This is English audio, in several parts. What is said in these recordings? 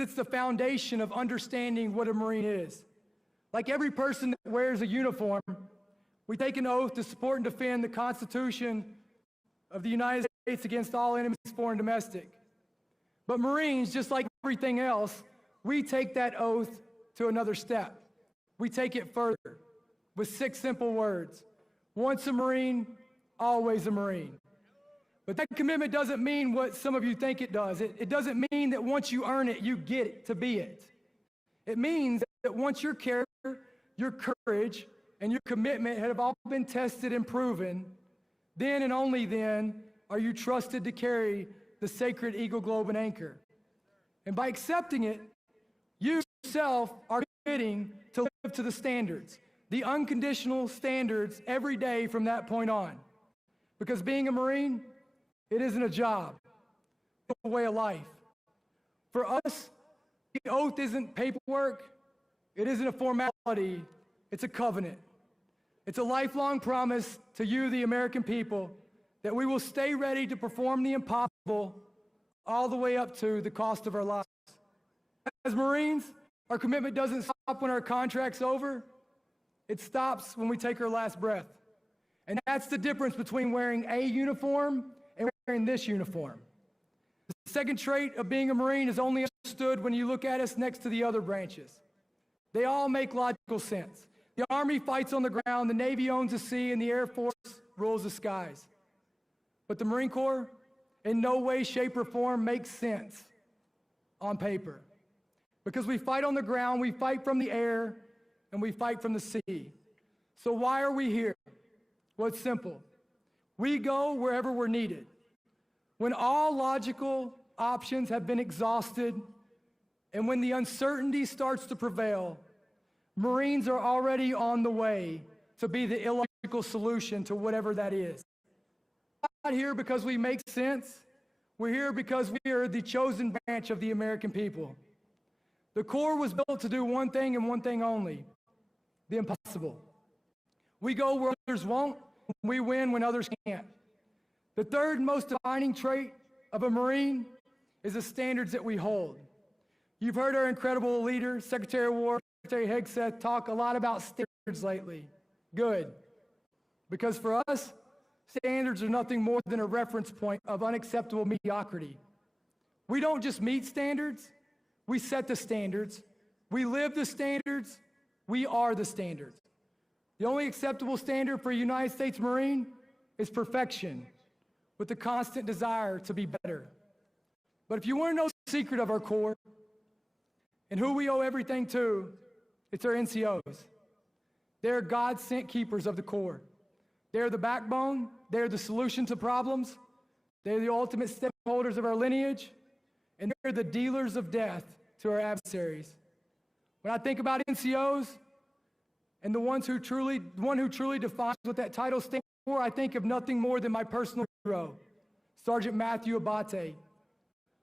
it's the foundation of understanding what a Marine is. Like every person that wears a uniform, we take an oath to support and defend the Constitution of the United States against all enemies, foreign and domestic. But Marines, just like everything else, we take that oath to another step. We take it further with 6 simple words. Once a Marine, always a Marine. But that commitment doesn't mean what some of you think it does. It doesn't mean that once you earn it, you get it to be it. It means that once your character, your courage, and your commitment have all been tested and proven, then and only then are you trusted to carry the sacred eagle, globe, and anchor. And by accepting it, you yourself are committing to live to the standards, the unconditional standards every day from that point on. Because being a Marine, it isn't a job, it's a way of life. For us, the oath isn't paperwork, it isn't a formality, it's a covenant. It's a lifelong promise to you, the American people, that we will stay ready to perform the impossible all the way up to the cost of our lives. As Marines, our commitment doesn't stop when our contract's over. It stops when we take our last breath. And that's the difference between wearing a uniform and wearing this uniform. The second trait of being a Marine is only understood when you look at us next to the other branches. They all make logical sense. The Army fights on the ground, the Navy owns the sea, and the Air Force rules the skies. But the Marine Corps, in no way, shape, or form makes sense on paper. Because we fight on the ground, we fight from the air, and we fight from the sea. So why are we here? Well, it's simple. We go wherever we're needed. When all logical options have been exhausted, and when the uncertainty starts to prevail, Marines are already on the way to be the illogical solution to whatever that is. We're not here because we make sense. We're here because we are the chosen branch of the American people. The Corps was built to do one thing and one thing only, the impossible. We go where others won't, we win when others can't. The third most defining trait of a Marine is the standards that we hold. You've heard our incredible leader, Secretary of War, Secretary Hegseth, talk a lot about standards lately. Good. Because for us, standards are nothing more than a reference point of unacceptable mediocrity. We don't just meet standards, we set the standards. We live the standards, we are the standards. The only acceptable standard for a United States Marine is perfection, with the constant desire to be better. But if you want to know the secret of our Corps and who we owe everything to, it's our NCOs. They're God-sent keepers of the Corps. They're the backbone, they're the solution to problems, they're the ultimate stakeholders of our lineage, and they're the dealers of death to our adversaries. When I think about NCOs and the one who truly defines what that title stands for, I think of nothing more than my personal hero, Sergeant Matthew Abate,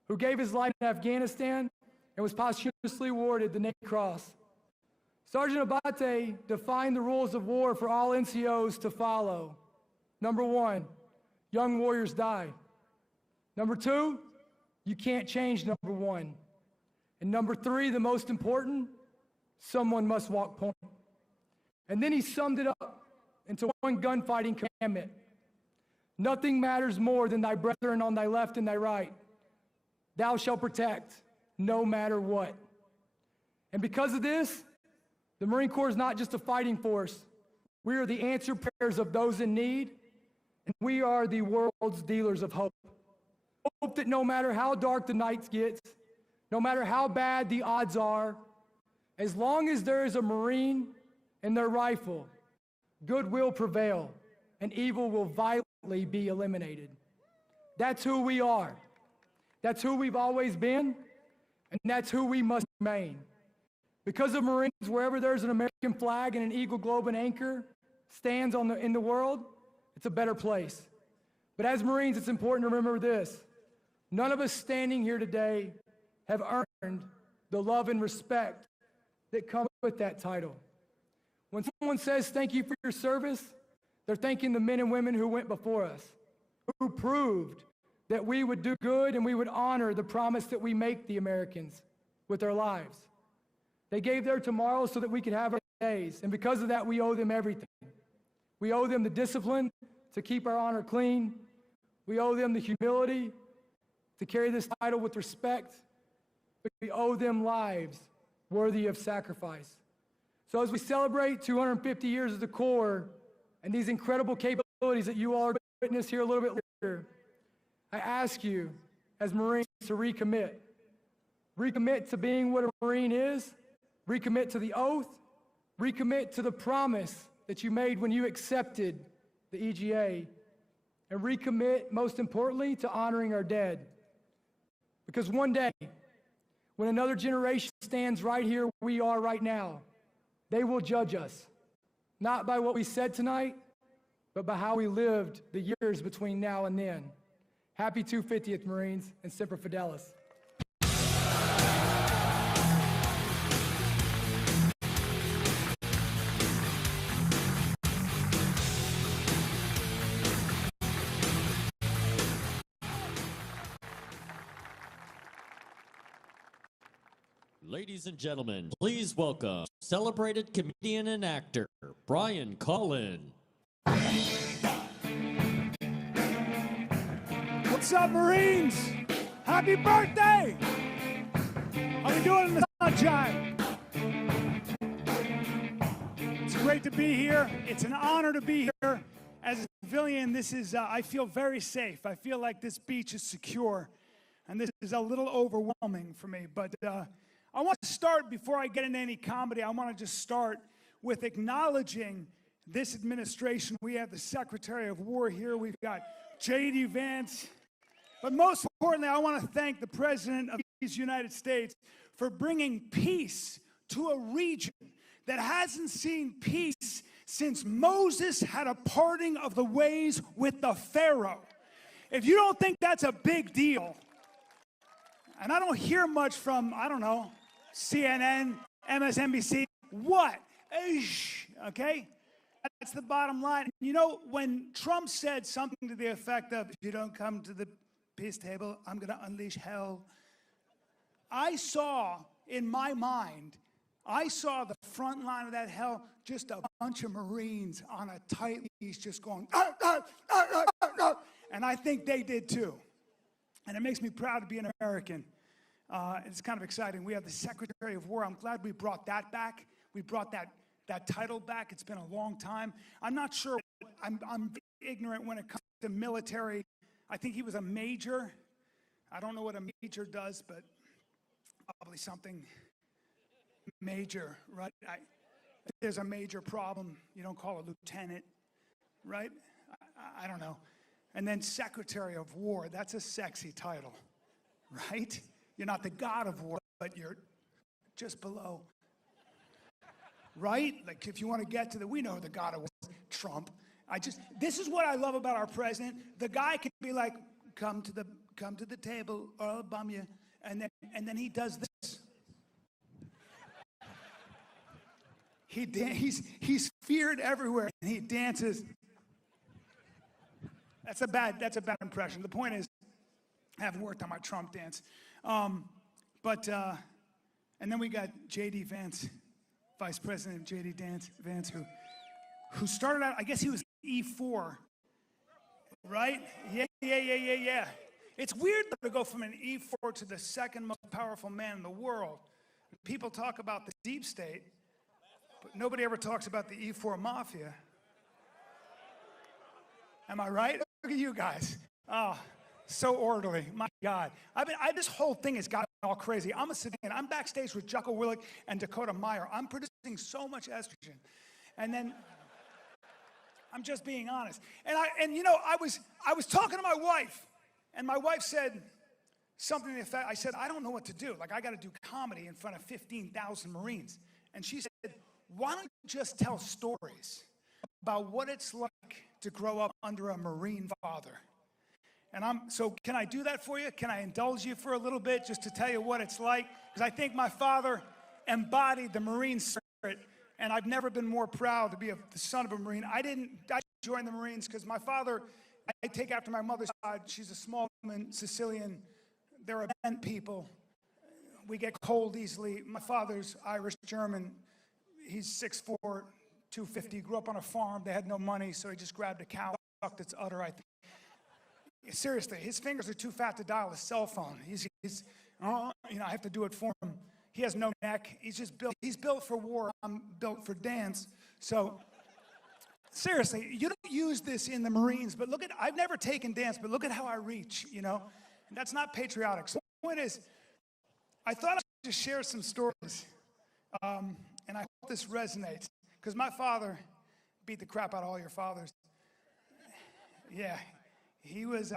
who gave his life in Afghanistan and was posthumously awarded the Navy Cross. Sergeant Abate defined the rules of war for all NCOs to follow. Number 1, young warriors die. Number 2, you can't change number 1. And number 3, the most important, someone must walk point. And then he summed it up into one gunfighting commandment. Nothing matters more than thy brethren on thy left and thy right. Thou shalt protect, no matter what. And because of this, the Marine Corps is not just a fighting force. We are the answered prayers of those in need, and we are the world's dealers of hope. Hope that no matter how dark the night gets, no matter how bad the odds are, as long as there is a Marine and their rifle, good will prevail, and evil will violently be eliminated. That's who we are. That's who we've always been, and that's who we must remain. Because of Marines, wherever there's an American flag and an eagle, globe, and anchor stands in the world, it's a better place. But as Marines, it's important to remember this. None of us standing here today have earned the love and respect that come with that title. When someone says thank you for your service, they're thanking the men and women who went before us, who proved that we would do good and we would honor the promise that we make the Americans. with their lives. They gave their tomorrow so that we could have our days, and because of that, we owe them everything. We owe them the discipline to keep our honor clean. We owe them the humility to carry this title with respect. We owe them lives worthy of sacrifice. So as we celebrate 250 years of the Corps and these incredible capabilities that you all are witness here a little bit later, I ask you as Marines to recommit. Recommit to being what a Marine is, recommit to the oath, recommit to the promise that you made when you accepted the EGA, and recommit, most importantly, to honoring our dead. Because one day, when another generation stands right here where we are right now, they will judge us, not by what we said tonight, but by how we lived the years between now and then. Happy 250th, Marines, and Semper Fidelis. Ladies and gentlemen, please welcome celebrated comedian and actor, Brian Callen. What's up, Marines? Happy birthday! How we doing in the sunshine? It's great to be here. It's an honor to be here. As a civilian, this is, I feel very safe. I feel like this beach is secure, and this is a little overwhelming for me, but I want to start, before I get into any comedy, I want to just start with acknowledging this administration. We have the Secretary of War here. We've got JD Vance. But most importantly, I want to thank the President of the United States for bringing peace to a region that hasn't seen peace since Moses had a parting of the ways with the Pharaoh. If you don't think that's a big deal, and I don't hear much from, I don't know, CNN, MSNBC, what? Okay? That's the bottom line. You know, when Trump said something to the effect of, if you don't come to the peace table, I'm going to unleash hell, I saw in my mind, I saw the front line of that hell, just a bunch of Marines on a tight leash just going, and I think they did too. And it makes me proud to be an American. It's kind of exciting. We have the Secretary of War. I'm glad we brought that back. We brought that title back. It's been a long time. I'm not sure. I'm ignorant when it comes to military. I think he was a major. I don't know what a major does, but probably something major, right? If there's a major problem, you don't call a lieutenant, right? I don't know. And then Secretary of War, that's a sexy title, right? You're not the god of war, but you're just below, right? Like if you want to get to we know the god of war, Trump. This is what I love about our president. The guy can be like, come to the table or I'll bum you. And then he does this. He's feared everywhere and he dances. That's a bad impression. The point is, I haven't worked on my Trump dance. And then we got JD Vance, Vice President JD Vance, who started out, I guess he was E4, right? Yeah. It's weird to go from an E4 to the second most powerful man in the world. People talk about the deep state, but nobody ever talks about the E4 mafia. Am I right? Look at you guys. Oh, so orderly. My God. This whole thing has gotten all crazy. I'm a civilian. I'm backstage with Jocko Willink and Dakota Meyer. I'm producing so much estrogen. And then, I'm just being honest. And you know, I was talking to my wife, and my wife said something to the effect, I said, I don't know what to do. Like, I got to do comedy in front of 15,000 Marines. And she said, why don't you just tell stories about what it's like to grow up under a Marine father? And so can I do that for you? Can I indulge you for a little bit just to tell you what it's like? Because I think my father embodied the Marine spirit, and I've never been more proud to be the son of a Marine. I joined the Marines because my father, I take after my mother's side. She's a small woman, Sicilian. They're event people. we get cold easily. My father's Irish German. He's 6'4", 250, grew up on a farm. They had no money, so he just grabbed a cow, sucked its udder, I think. Seriously, his fingers are too fat to dial a cell phone. He's I have to do it for him. He has no neck. He's built for war. I'm built for dance. So, seriously, you don't use this in the Marines, but I've never taken dance, but look at how I reach, And that's not patriotic. So the point is, I thought I'd just share some stories, and I hope this resonates, because my father beat the crap out of all your fathers. Yeah. He was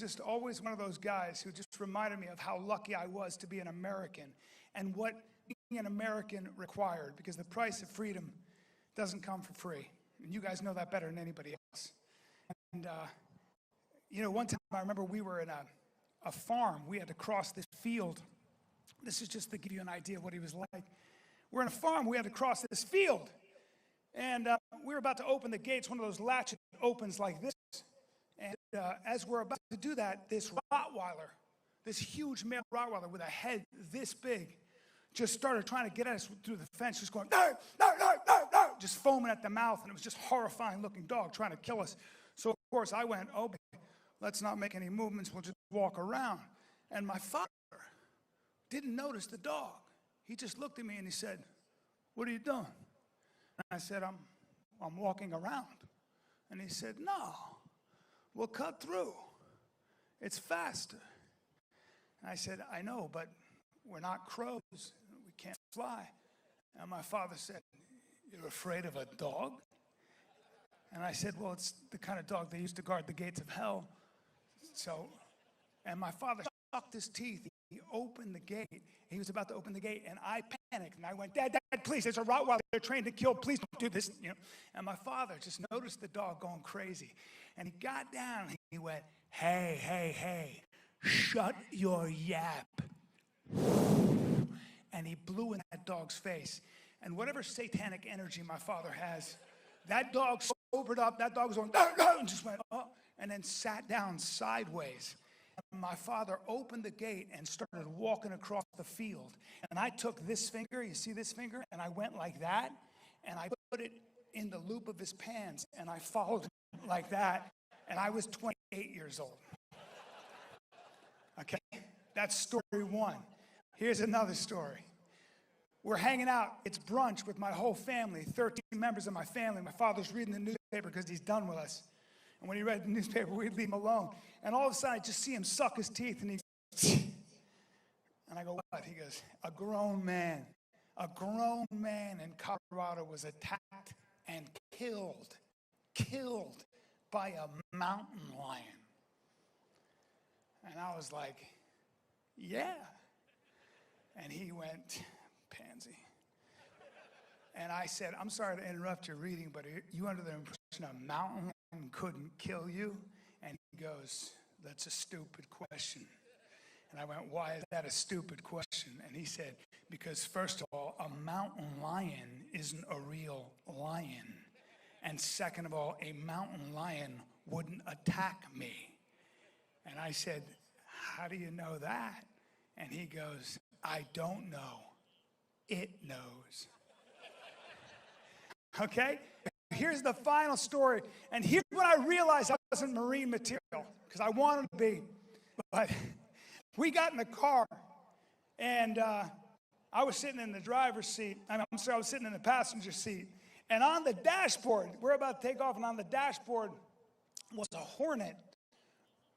just always one of those guys who just reminded me of how lucky I was to be an American and what being an American required, because the price of freedom doesn't come for free. And you guys know that better than anybody else. And, one time I remember we were in a farm. We had to cross this field. This is just to give you an idea of what he was like. We're in a farm. We had to cross this field. And we were about to open the gates. One of those latches opens like this. And as we're about to do that, this Rottweiler, this huge male Rottweiler with a head this big, just started trying to get at us through the fence, just going, no, no, no, no, no, just foaming at the mouth. And it was just a horrifying looking dog trying to kill us. So, of course, I went, oh, let's not make any movements. We'll just walk around. And my father didn't notice the dog. He just looked at me and he said, what are you doing? And I said, I'm walking around. And he said, no. We'll cut through. It's faster. And I said, I know, but we're not crows. We can't fly. And my father said, you're afraid of a dog? And I said, well, it's the kind of dog they used to guard the gates of hell. And my father sucked his teeth. He opened the gate. He was about to open the gate, and I panicked. And I went, Dad, please, there's a Rottweiler. They're trained to kill. Please don't do this. And my father just noticed the dog going crazy. And he got down, and he went, hey, hey, hey, shut your yap. And he blew in that dog's face. And whatever satanic energy my father has, that dog sobered up. That dog was going, no, no, and just went, oh, and then sat down sideways. My father opened the gate and started walking across the field. And I took this finger, you see this finger? And I went like that, and I put it in the loop of his pants, and I followed him like that, and I was 28 years old. Okay, that's story one. Here's another story. We're hanging out. It's brunch with my whole family, 13 members of my family. My father's reading the newspaper because he's done with us. And when he read the newspaper, we'd leave him alone. And all of a sudden, I just see him suck his teeth, and and I go, what? He goes, a grown man in Colorado was attacked and killed by a mountain lion. And I was like, yeah. And he went, pansy. And I said, I'm sorry to interrupt your reading, but are you under the impression a mountain lion couldn't kill you? And he goes, that's a stupid question. And I went, why is that a stupid question? And he said, because first of all, a mountain lion isn't a real lion. And second of all, a mountain lion wouldn't attack me. And I said, how do you know that? And he goes, I don't know. It knows. Okay? Here's the final story. And here's when I realized I wasn't Marine material, because I wanted to be. But we got in the car, and I was sitting in the driver's seat. I was sitting in the passenger seat. And on the dashboard, we're about to take off, and on the dashboard was a hornet.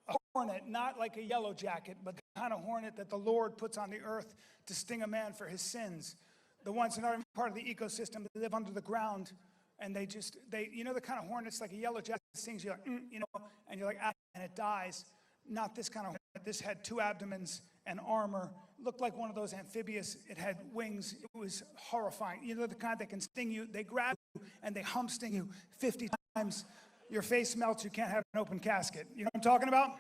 A hornet, not like a yellow jacket, but the kind of hornet that the Lord puts on the earth to sting a man for his sins. The ones that aren't part of the ecosystem, they live under the ground, and they the kind of hornets, like a yellow jacket stings you, like, and you're like, ah, and it dies. Not this kind of hornet. This had two abdomens and armor. Looked like one of those amphibious. It had wings. It was horrifying. You know, the kind that can sting you. They grab you, and they hump sting you 50 times. Your face melts. You can't have an open casket. You know what I'm talking about?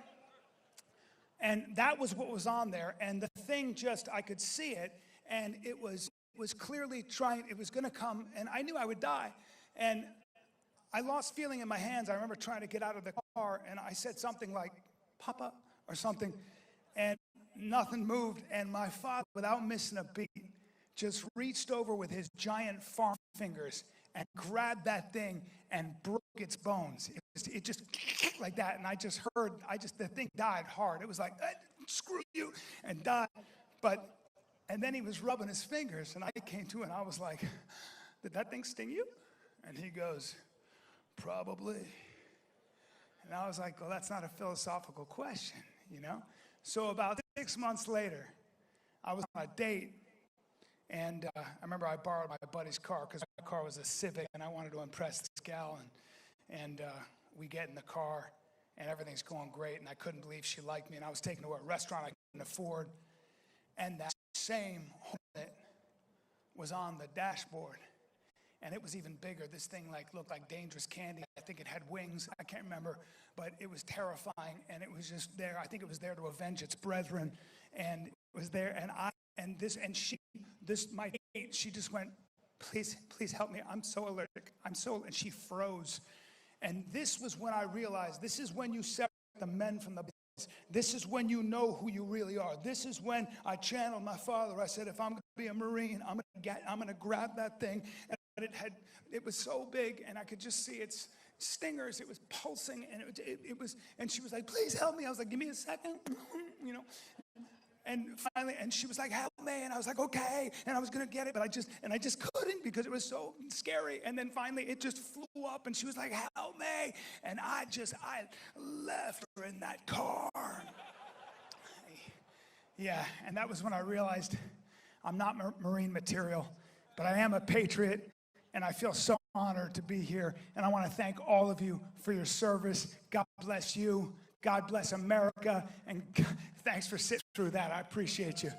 And that was what was on there. And the thing I could see it, and it was clearly trying, it was going to come, and I knew I would die. And I lost feeling in my hands. I remember trying to get out of the car, and I said something like, Papa, or something. And nothing moved, and my father, without missing a beat, just reached over with his giant farm fingers and grabbed that thing and broke its bones. It just like that, and the thing died hard. It was like, screw you, and died. And then he was rubbing his fingers, and I came to it, and I was like, did that thing sting you? And he goes, probably. And I was like, well, that's not a philosophical question, you know? So about 6 months later, I was on a date, and I remember I borrowed my buddy's car because my car was a Civic, and I wanted to impress this gal, and we get in the car, and everything's going great, and I couldn't believe she liked me, and I was taking her to a restaurant I couldn't afford, and that same Hornet was on the dashboard. And it was even bigger. This thing looked like dangerous candy. I think it had wings. I can't remember, but it was terrifying. And it was just there. I think it was there to avenge its brethren. And it was there. My date, she just went, please help me. I'm so allergic. And she froze. And this was when I realized, this is when you separate the men from the boys. This is when you know who you really are. This is when I channeled my father. I said, if I'm going to be a Marine, I'm going to grab that thing. And it was so big, and I could just see its stingers. It was pulsing, and it was. And she was like, "Please help me." I was like, "Give me a second," you know. And finally, and she was like, "Help me!" And I was like, "Okay." And I was gonna get it, but I just couldn't because it was so scary. And then finally, it just flew up, and she was like, "Help me!" And I left her in that car. Yeah, and that was when I realized I'm not Marine material, but I am a patriot. And I feel so honored to be here. And I want to thank all of you for your service. God bless you. God bless America. And thanks for sitting through that. I appreciate you.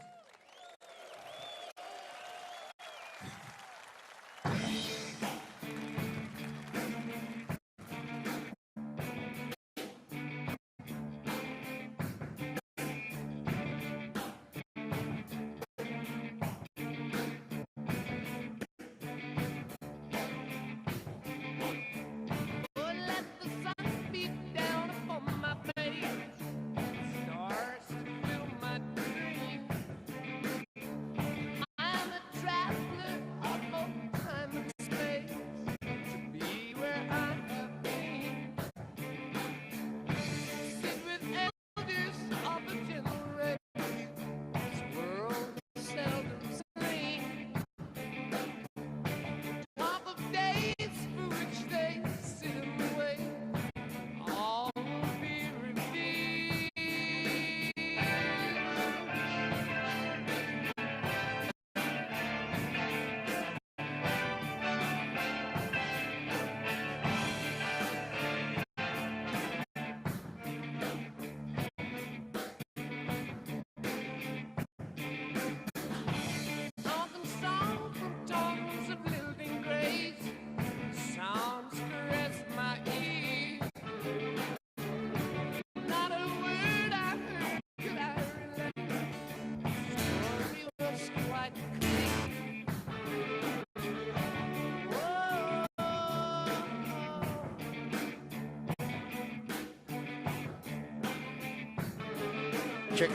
Check.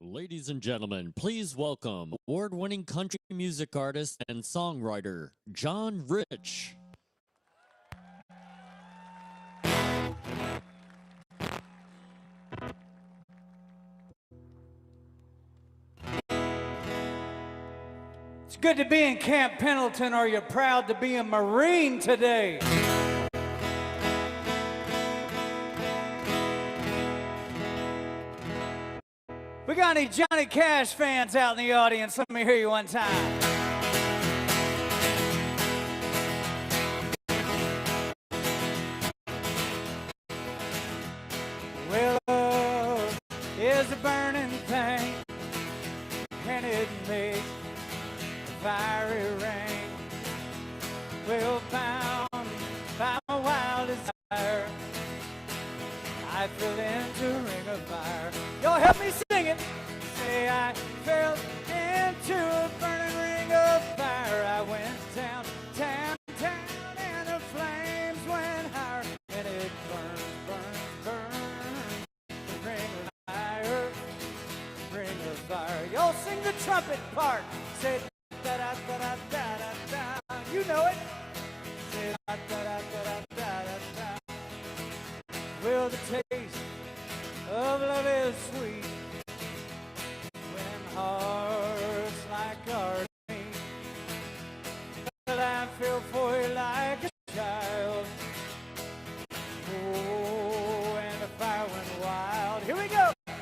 Ladies and gentlemen, please welcome award-winning country music artist and songwriter, John Rich. It's good to be in Camp Pendleton. Are you proud to be a Marine today? We got any Johnny Cash fans out in the audience? Let me hear you one time. is a burning thing, and it makes a fiery ring. Well, bound by my wild desire, I fell into a ring of fire. Y'all help me sing it. Say I fell into a burning ring of fire. I went down, down, down, and the flames went higher, and it burned, burned, burned. The ring of fire, ring of fire. Y'all sing the trumpet part. Say da da da da da da da. You know it. Say da da da da da da da. Well, the taste of love is sweet when hearts like ours meet. Well, I feel for you like a child. Oh, and the fire went wild. Here we go. I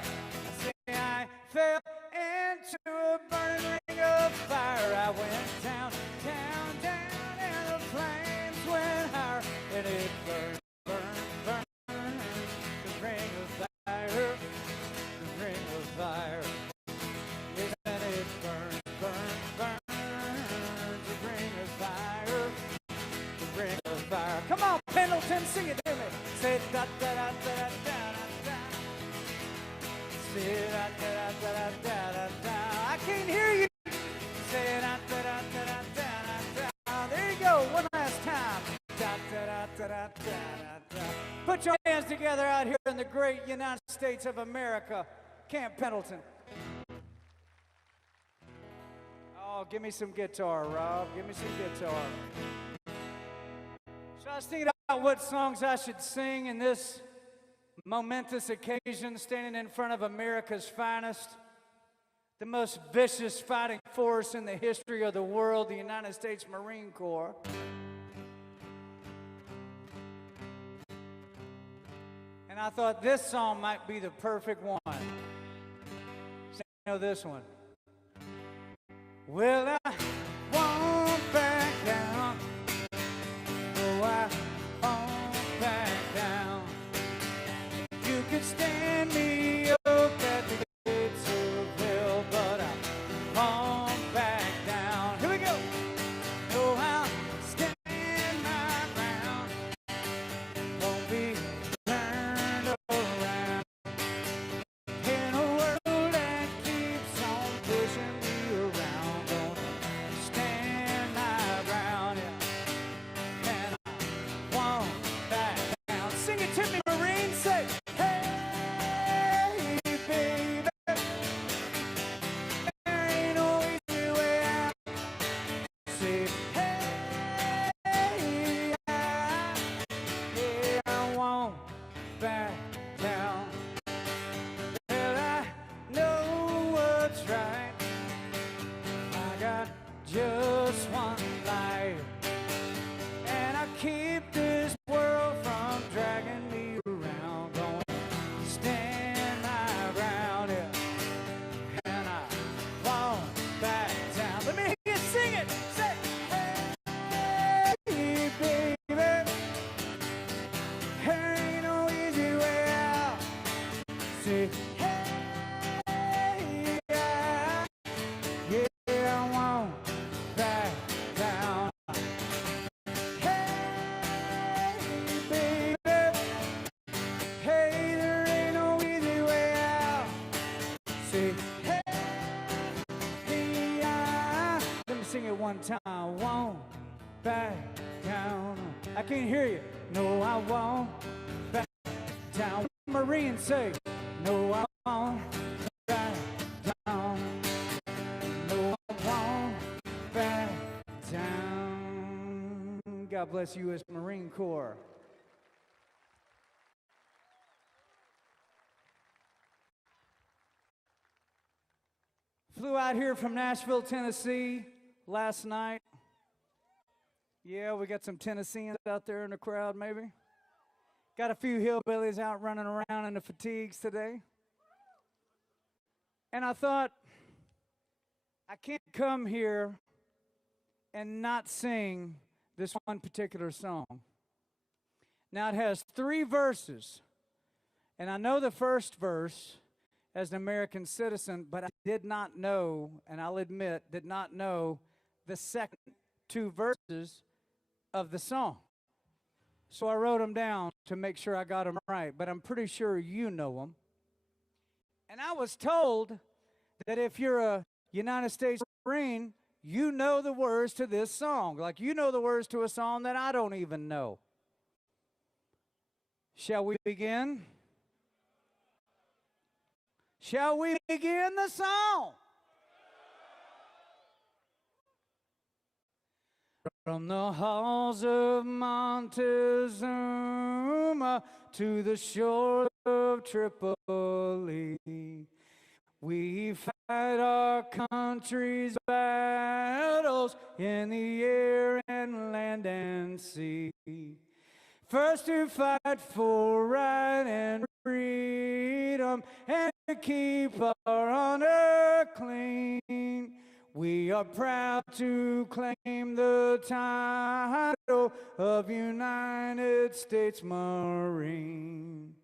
say I fell into a burning ring of fire. I went down, down, down, and the flames went higher, and it burned, burned, burned. The ring of fire, the ring of fire. Yes, and it burned, burned, burned. The ring of fire, the ring of fire. Come on, Pendleton, sing it to me. Say da da da da da da da. Say da da da da da da da. I can't hear you. Say da da da da da da da. There you go. One last time. Da da da da da da da. Put your hands together out here in the great United States of America, Camp Pendleton. Oh, give me some guitar, Rob. Give me some guitar. So I was thinking about what songs I should sing in this momentous occasion, standing in front of America's finest, the most vicious fighting force in the history of the world, the United States Marine Corps. And I thought this song might be the perfect one. So you know this one. Well, I won't back down. Oh, I won't back down. You can stand me up at the gates of hell, but I won't back down. Here we go. No, I'll stand my ground. Won't be turned around. In a world that keeps on pushing me around, gonna stand my ground, yeah. And I won't back down. Sing it to me, Marine. Say, hey, baby, there ain't no easy way out. Say, hey, yeah, I won't back down. Well, I know what's right. I got just one life, and I keep this world from dragging me around. Gonna stand my ground, yeah, and I won't back down. Let me hear you sing it. Say, hey, baby, there ain't no easy way out. Say, hey, yeah, yeah, I won't back down. Hey, baby, hey, there ain't no easy way out. Say, hey, yeah. Let me sing it one time. I won't back down. I can't hear you. No, I won't back down. Marine, say, no, I won't back down. No, I won't back down. God bless you, U.S. Marine Corps. Flew out here from Nashville, Tennessee last night. Yeah, we got some Tennesseans out there in the crowd, maybe. Got a few hillbillies out running around in the fatigues today. And I thought, I can't come here and not sing this one particular song. Now, it has 3 verses, and I know the first verse as an American citizen, but I did not know, and I'll admit, did not know the second two verses of the song. So I wrote them down to make sure I got them right, but I'm pretty sure you know them. And I was told that if you're a United States Marine, you know the words to this song. Like you know the words to a song that I don't even know. Shall we begin? Shall we begin the song? From the halls of Montezuma to the shore of Tripoli, we fight our country's battles in the air and land and sea. First to fight for right and freedom and to keep our honor clean. We are proud to claim the title of United States Marine.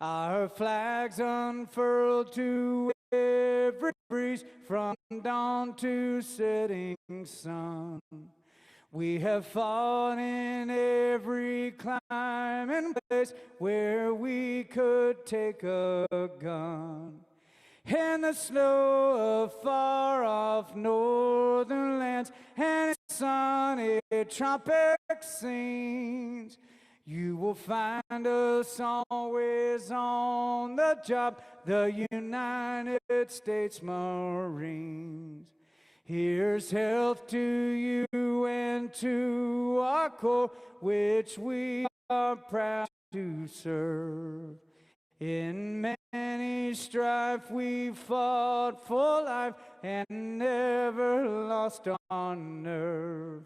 Our flags unfurled to every breeze from dawn to setting sun. We have fought in every climbing place where we could take a gun. In the snow of far-off northern lands and sunny tropic scenes, you will find us always on the job, the United States Marines. Here's health to you and to our corps, which we are proud to serve. In many strife we fought for life and never lost our nerve.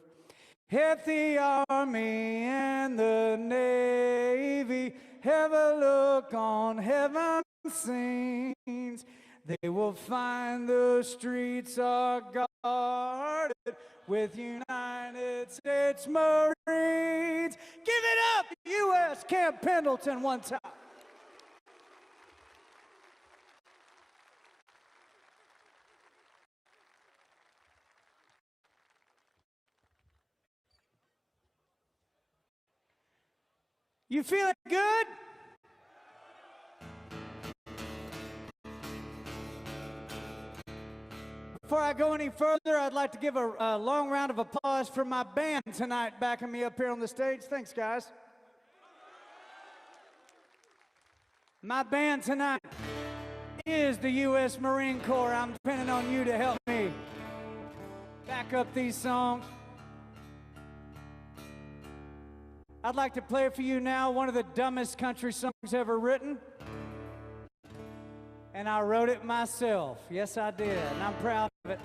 If the Army and the Navy ever look on heaven's scenes, they will find the streets are guarded with United States Marines. Give it up, U.S. Camp Pendleton one time. You feeling good? Before I go any further, I'd like to give a long round of applause for my band tonight backing me up here on the stage. Thanks, guys. My band tonight is the U.S. Marine Corps. I'm depending on you to help me back up these songs. I'd like to play for you now one of the dumbest country songs ever written. And I wrote it myself. Yes, I did, and I'm proud of it.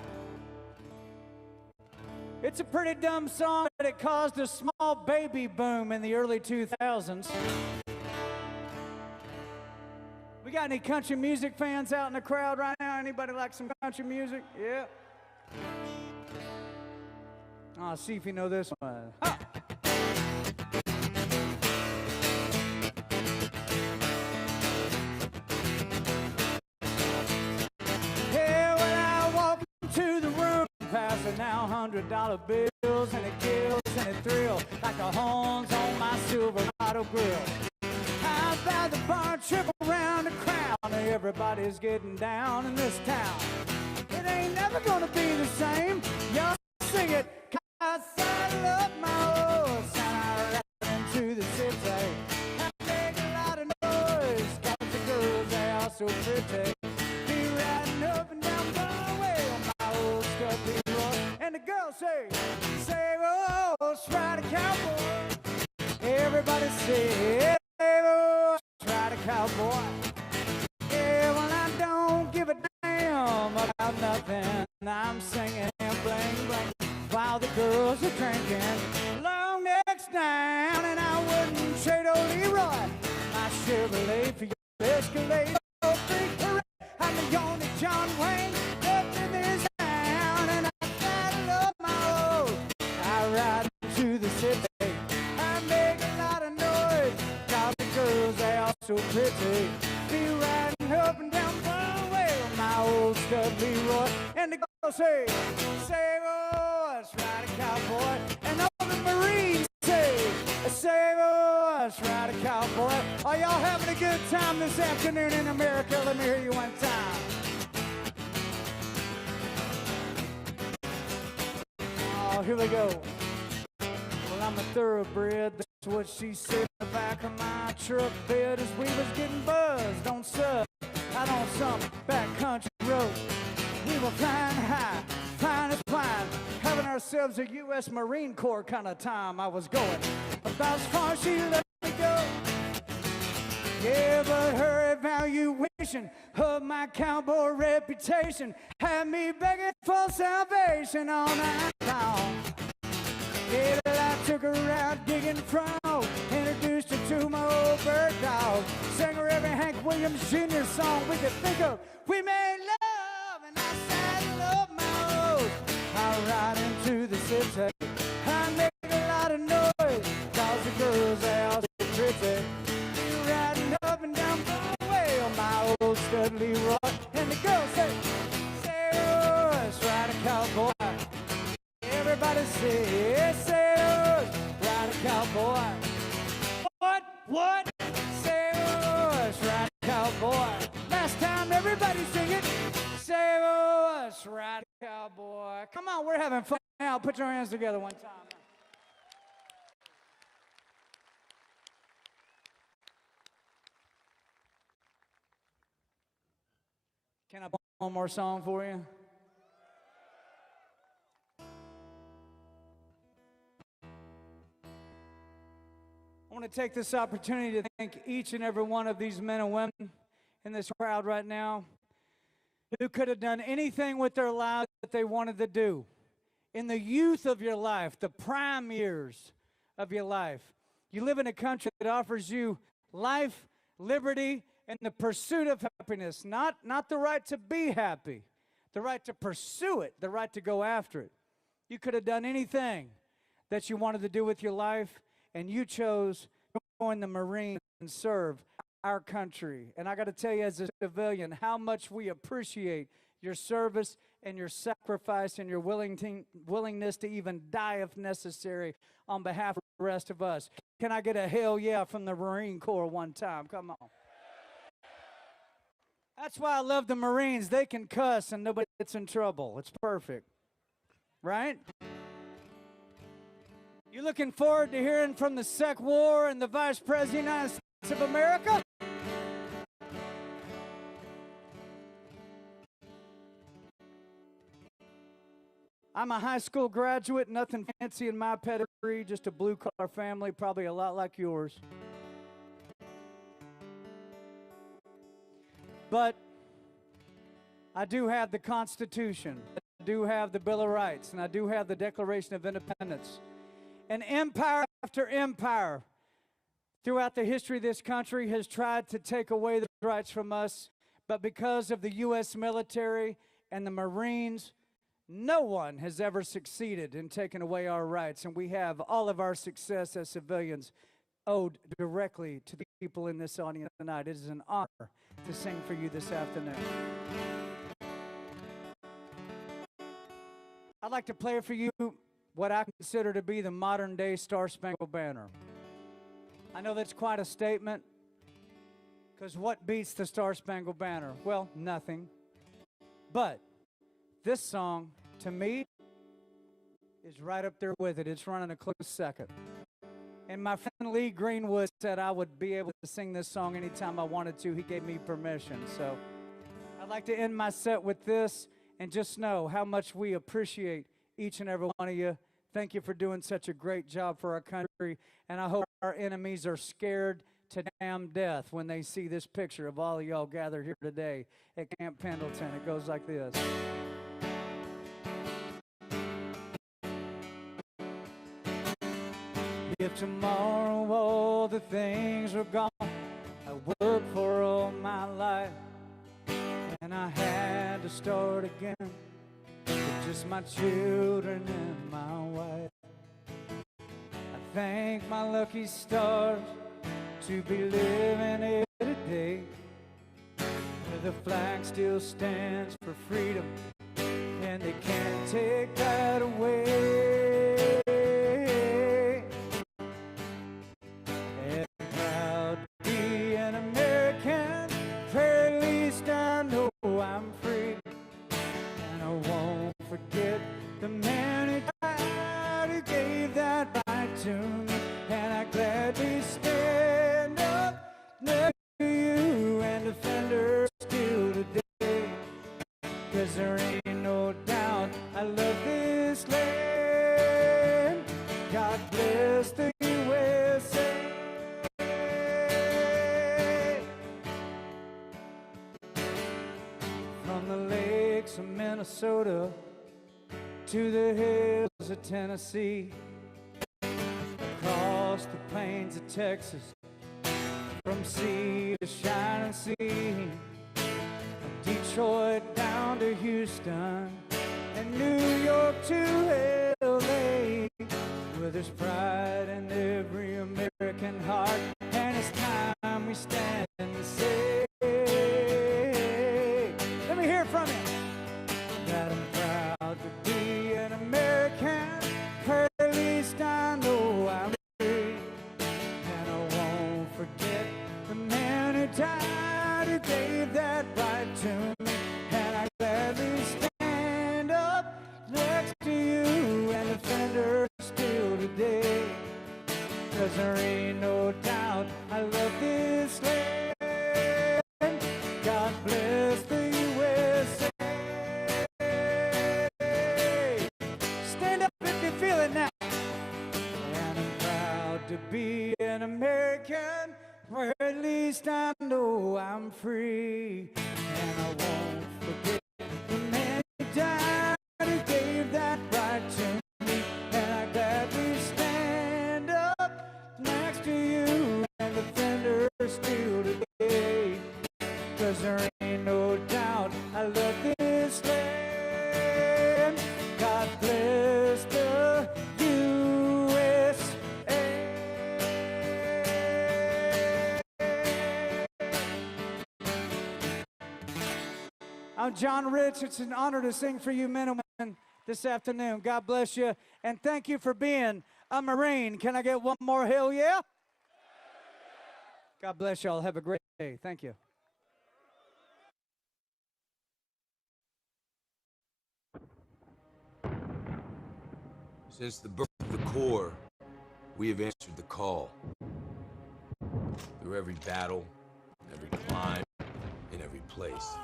It's a pretty dumb song, but it caused a small baby boom in the early 2000s. We got any country music fans out in the crowd right now? Anybody like some country music? Yeah. I'll see if you know this one. Ha! Passing now $100 bills, and it kills and it thrills like the horns on my Silverado grill. How about the bar trip around the crowd? Everybody's getting down in this town. It ain't never gonna be the same. Y'all sing it. I saddle up my horse and I ride into the city. I make a lot of noise, 'cause the girls, they are so pretty. Be riding up and down Broadway on my old Scoopy. And the girls say, oh, ride a cowboy. Everybody say, oh, ride a cowboy. Yeah, well, I don't give a damn about nothing. I'm singing bling, bling, while the girls are drinking. Long necks down, and I wouldn't trade old Leroy my Chevrolet for your Escalade. Oh, big parade. I'm the only John Wayne left in this town, and I ride to the city. I make a lot of noise, 'cause the girls, they are so pretty. Be riding up and down Broadway. stud Leroy. And the girls say, oh, that's right, a cowboy. And all the Marines say, oh, that's right, a cowboy. Are y'all having a good time this afternoon in America? Let me hear you one time. Oh, here we go. Well, I'm a thoroughbred, that's what she said in the back of my truck bed as we was getting buzzed on sub out on some backcountry road. We were flying high, flying as flying, having ourselves a U.S. Marine Corps kind of time. I was going about as far as she let me go. Yeah, but her evaluation of my cowboy reputation had me begging for salvation all night long. Yeah, but I took her out digging frog, introduced her to my old bird dog, sang her every Hank Williams Jr. song we could think of. We made love and I saddled up my road. I ride into the city, I make a lot of noise, cause the girls they all so pretty. We riding up and down Broadway on my old stud Leroy, and the girls say, oh, that's right, a cowboy. Everybody say, oh, ride a cowboy. What? Say, oh, that's right, a cowboy. Last time, everybody sing it. Say, oh, that's right, a cowboy. Come on, we're having fun now. Put your hands together one time. Can I play one more song for you? I want to take this opportunity to thank each and every one of these men and women in this crowd right now who could have done anything with their lives that they wanted to do. In the youth of your life, the prime years of your life, you live in a country that offers you life, liberty, and the pursuit of happiness. Not the right to be happy, the right to pursue it, the right to go after it. You could have done anything that you wanted to do with your life, and you chose to join the Marines and serve our country. And I got to tell you as a civilian how much we appreciate your service and your sacrifice and your willingness to even die if necessary on behalf of the rest of us. Can I get a hell yeah from the Marine Corps one time? Come on. That's why I love the Marines. They can cuss and nobody gets in trouble. It's perfect. Right? You looking forward to hearing from the Sec War and the Vice President of the United States of America? I'm a high school graduate, nothing fancy in my pedigree, just a blue-collar family, probably a lot like yours. But I do have the Constitution, I do have the Bill of Rights, and I do have the Declaration of Independence. And empire after empire throughout the history of this country has tried to take away the rights from us, but because of the U.S. military and the Marines, no one has ever succeeded in taking away our rights, and we have all of our success as civilians owed directly to the people in this audience tonight. It is an honor to sing for you this afternoon. I'd like to play for you what I consider to be the modern-day Star-Spangled Banner. I know that's quite a statement, because what beats the Star-Spangled Banner? Well, nothing. But this song, to me, is right up there with it. It's running a close second. And my friend Lee Greenwood said I would be able to sing this song anytime I wanted to. He gave me permission. So I'd like to end my set with this, and just know how much we appreciate each and every one of you. Thank you for doing such a great job for our country, and I hope our enemies are scared to damn death when they see this picture of all of y'all gathered here today at Camp Pendleton. It goes like this. If tomorrow all the things were gone I worked for all my life, and I had to start again with just my children and my wife, I thank my lucky stars to be living here today. The flag still stands for freedom, and they can't take that away. And proud to be an American, very least I know I'm free. And I won't forget the man who died, who gave that right to me. And I gladly stand up next to you and defend her still today. 'Cause there ain't no doubt I love this land. God bless the USA. From the lakes of Minnesota to the hills of Tennessee, across the plains of Texas, from sea to shining sea, from Detroit down to Houston, and New York to LA, where there's pride in every American heart, and it's time we stand and say, let me hear it from you, that I'm proud to be an American, or at least I know I'm free. And I won't forget the man who died, who gave that right to me. And I gladly stand up next to you and defend her still today. 'Cause there ain't no doubt I love this land. God bless the USA. Stand up if you feel it now. And I'm proud to be an American, or at least I know I'm free. And I won't forget the man who died, who gave that right to me. And I gladly stand up next to you and defend her still today. 'Cause there ain't no doubt I love this land. God bless the USA. I'm John Rich. It's an honor to sing for you men and women this afternoon. God bless you, and thank you for being a Marine. Can I get one more hell yeah? God bless y'all. Have a great day. Thank you. Since the birth of the Corps, we have answered the call. Through every battle, every climb, in every place.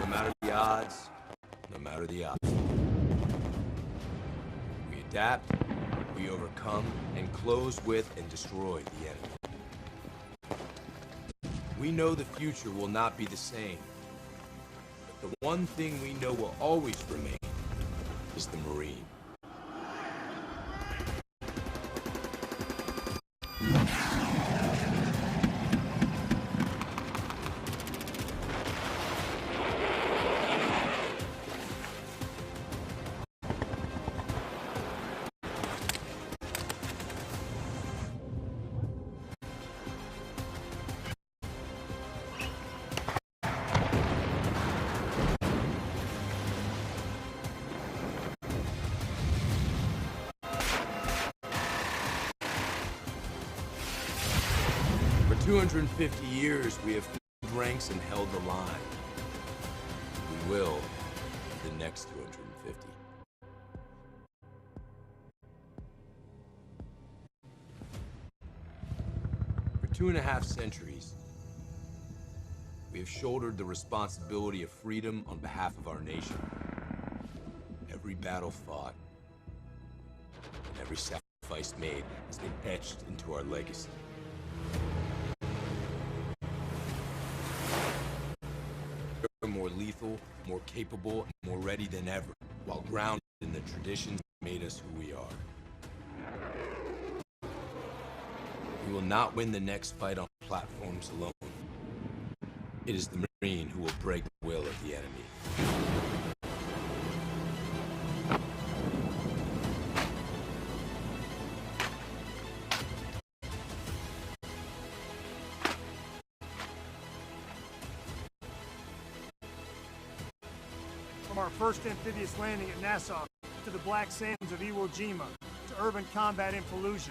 No matter the odds, no matter the odds. We adapt, we overcome, and close with and destroy the enemy. We know the future will not be the same, but the one thing we know will always remain is the Marine. For 250 years, we have filled ranks and held the line. We will for the next 250. For 2.5 centuries, we have shouldered the responsibility of freedom on behalf of our nation. Every battle fought, and every sacrifice made has been etched into our legacy. We're more lethal, more capable, and more ready than ever, while grounded in the traditions that made us who we are. We will not win the next fight on platforms alone. It is the Marine who will break the will of the enemy. from our first amphibious landing at Nassau to the Black Sands of Iwo Jima to urban combat in Fallujah,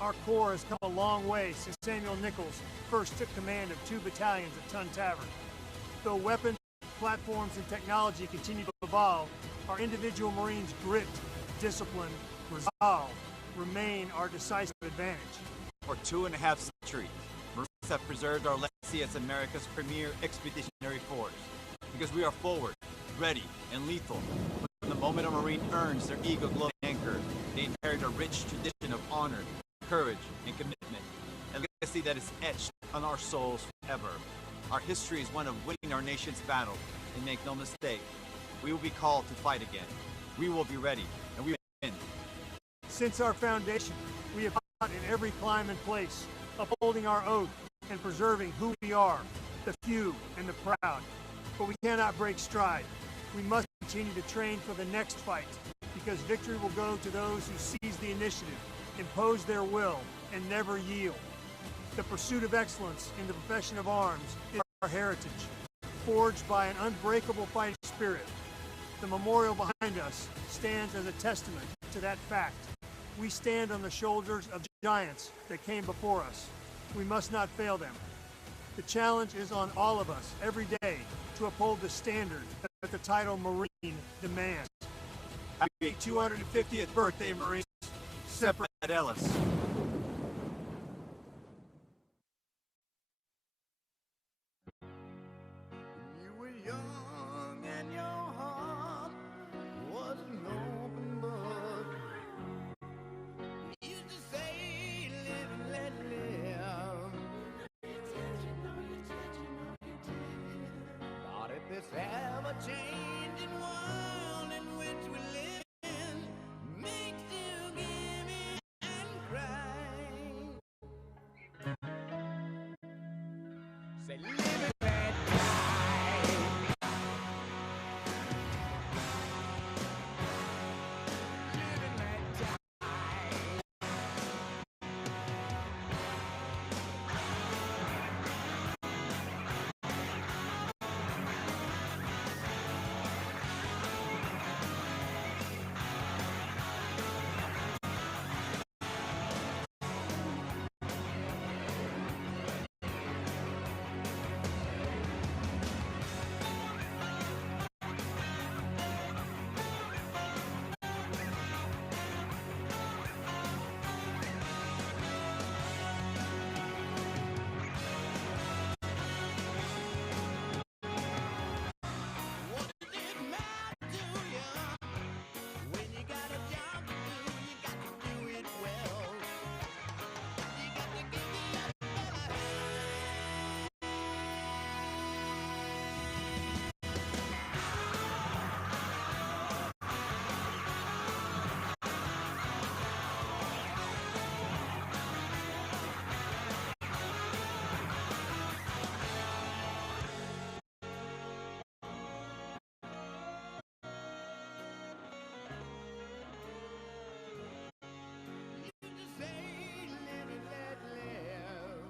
our Corps has come a long way since Samuel Nichols first took command of 2 battalions at Tun Tavern. Though weapons, platforms, and technology continue to evolve, our individual Marines' grit, discipline, resolve remain our decisive advantage. For 2.5 centuries, Marines have preserved our legacy as America's premier expeditionary force. Because we are forward, ready, and lethal. From the moment a Marine earns their Eagle Globe anchor, they inherit a rich tradition of honor, courage, and commitment. A legacy that is etched on our souls forever. Our history is one of winning our nation's battle. And make no mistake, we will be called to fight again. We will be ready, and we will win. Since our foundation, we have fought in every climb and place, upholding our oath and preserving who we are, the few and the proud. But we cannot break stride. We must continue to train for the next fight, because victory will go to those who seize the initiative, impose their will, and never yield. The pursuit of excellence in the profession of arms is our heritage, forged by an unbreakable fighting spirit. The memorial behind us stands as a testament to that fact. We stand on the shoulders of giants that came before us. We must not fail them. The challenge is on all of us every day to uphold the standard that the title Marine demands. Happy 250th birthday, Marines. Separate Ellis. You were young and your heart was an open book. You used to say, live and let live. But if this ever-changing world in which we live in makes you give in and cry, say live and let die. Live and let die. What does it matter to you? When you got a job to do, you got to do it well. You got to give it up. You just say, live and let live.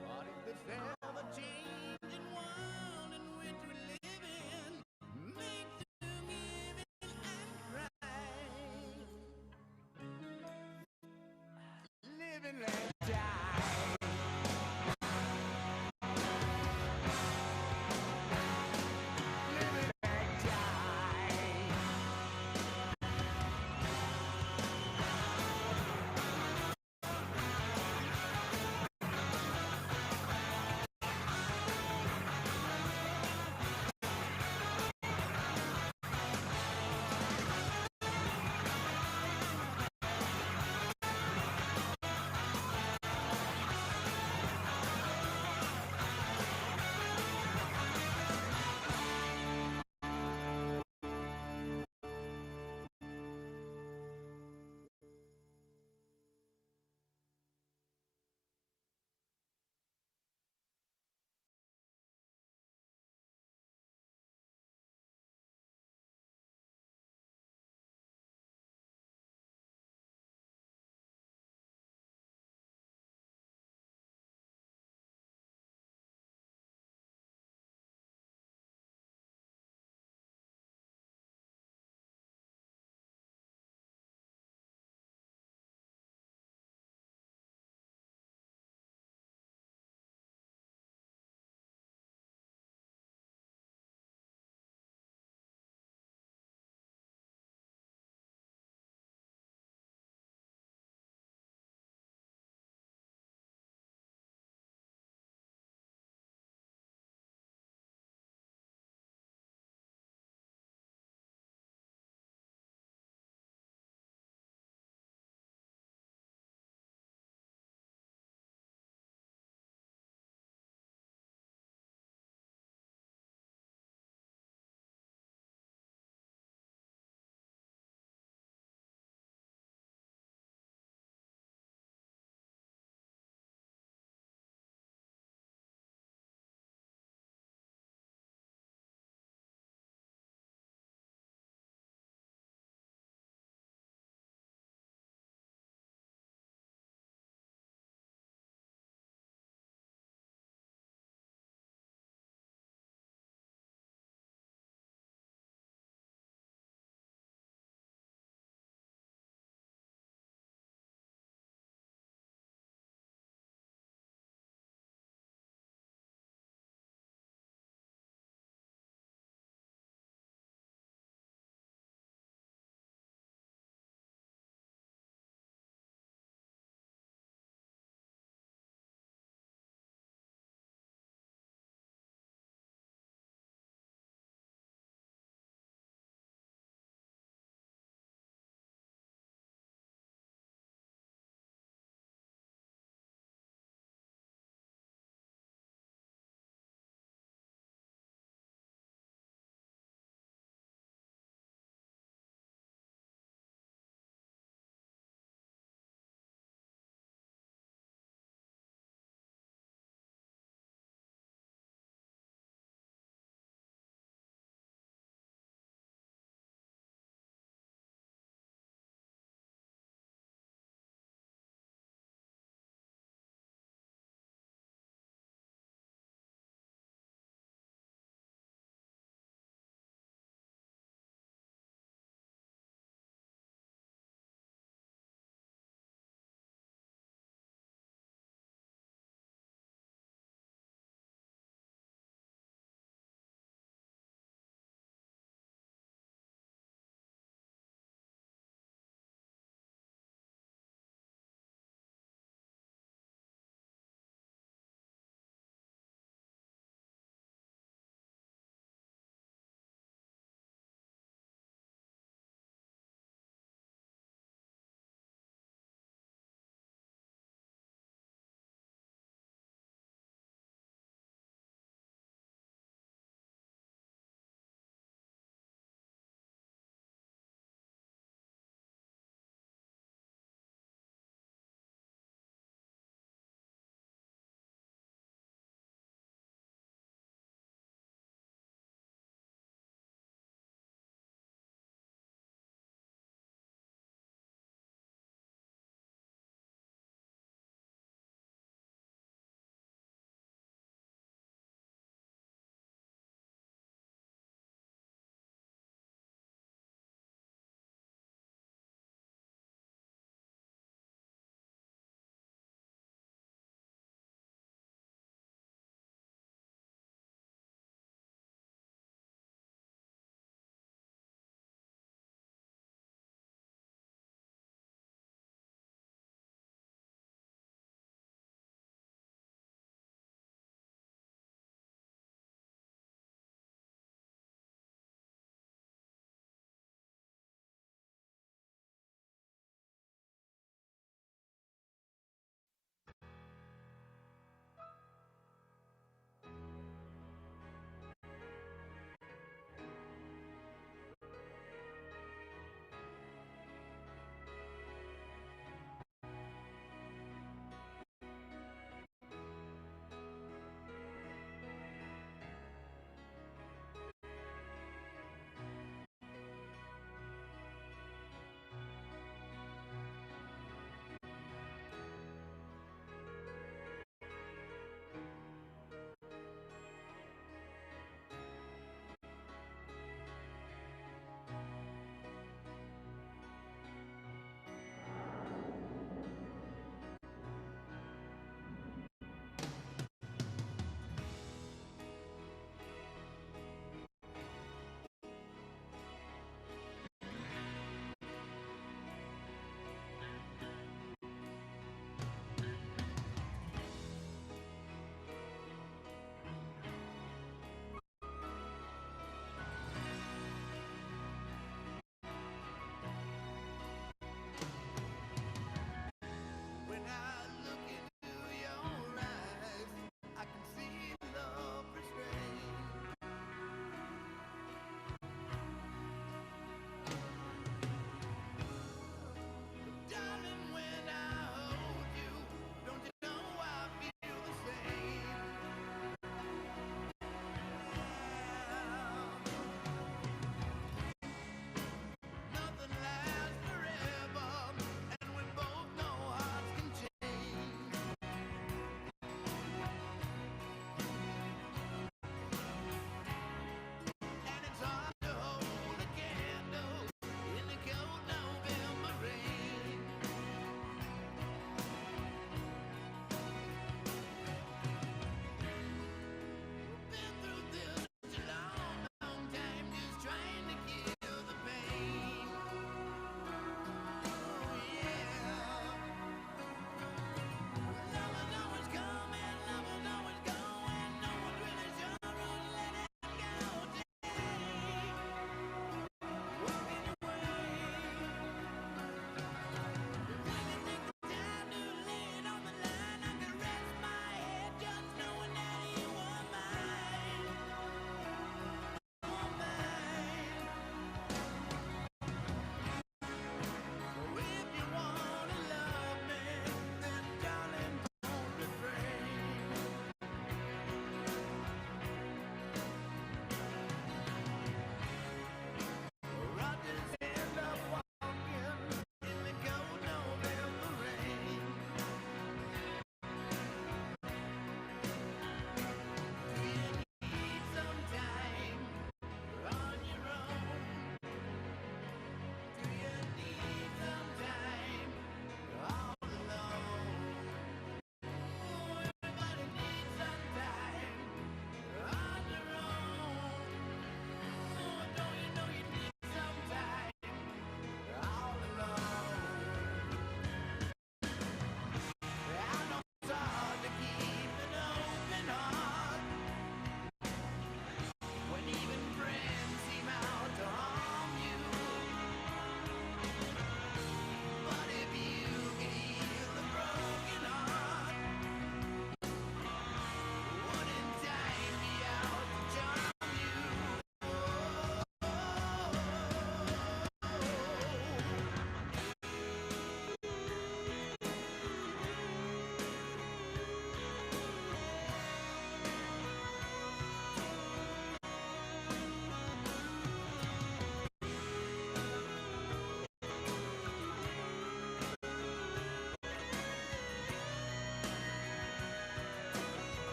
But if this ever-changing world in which we live in makes you give in and cry, live and let die. Live and let die.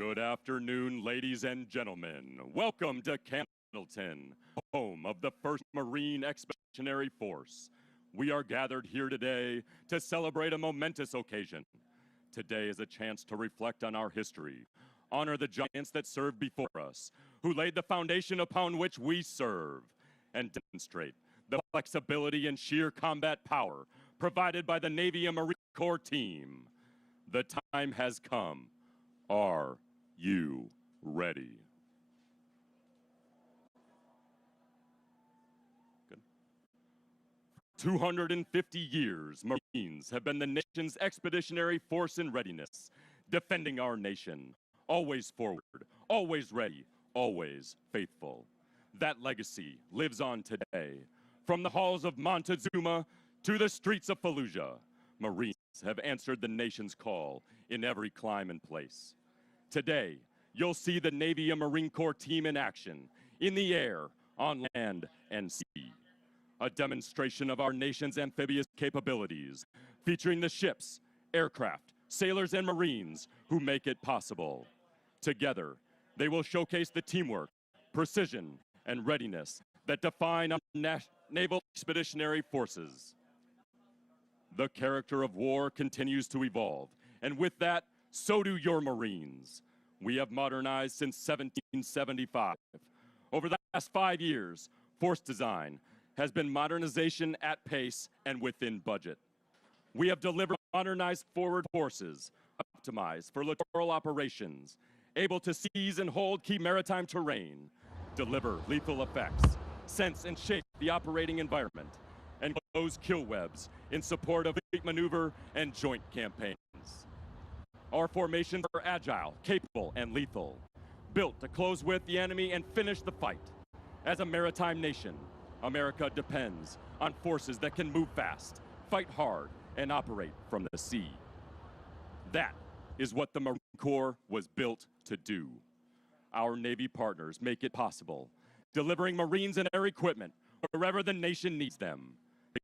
Good afternoon, ladies and gentlemen. Welcome to Camp Pendleton, home of the 1st Marine Expeditionary Force. We are gathered here today to celebrate a momentous occasion. Today is a chance to reflect on our history, honor the giants that served before us, who laid the foundation upon which we serve, and demonstrate the flexibility and sheer combat power provided by the Navy and Marine Corps team. The time has come. Are you ready? Good. 250 years, Marines have been the nation's expeditionary force in readiness, defending our nation, always forward, always ready, always faithful. That legacy lives on today. From the halls of Montezuma to the streets of Fallujah, Marines have answered the nation's call in every clime and place. Today, you'll see the Navy and Marine Corps team in action, in the air, on land, and sea. A demonstration of our nation's amphibious capabilities, featuring the ships, aircraft, sailors, and Marines who make it possible. Together, they will showcase the teamwork, precision, and readiness that define our naval expeditionary forces. The character of war continues to evolve, and with that, so do your Marines. We have modernized since 1775. Over the last 5 years, force design has been modernization at pace and within budget. We have delivered modernized forward forces, optimized for littoral operations, able to seize and hold key maritime terrain, deliver lethal effects, sense and shape the operating environment, and close kill webs in support of fleet maneuver and joint campaigns. Our formations are agile, capable, and lethal, built to close with the enemy and finish the fight. As a maritime nation, America depends on forces that can move fast, fight hard, and operate from the sea. That is what the Marine Corps was built to do. Our Navy partners make it possible, delivering Marines and air equipment wherever the nation needs them.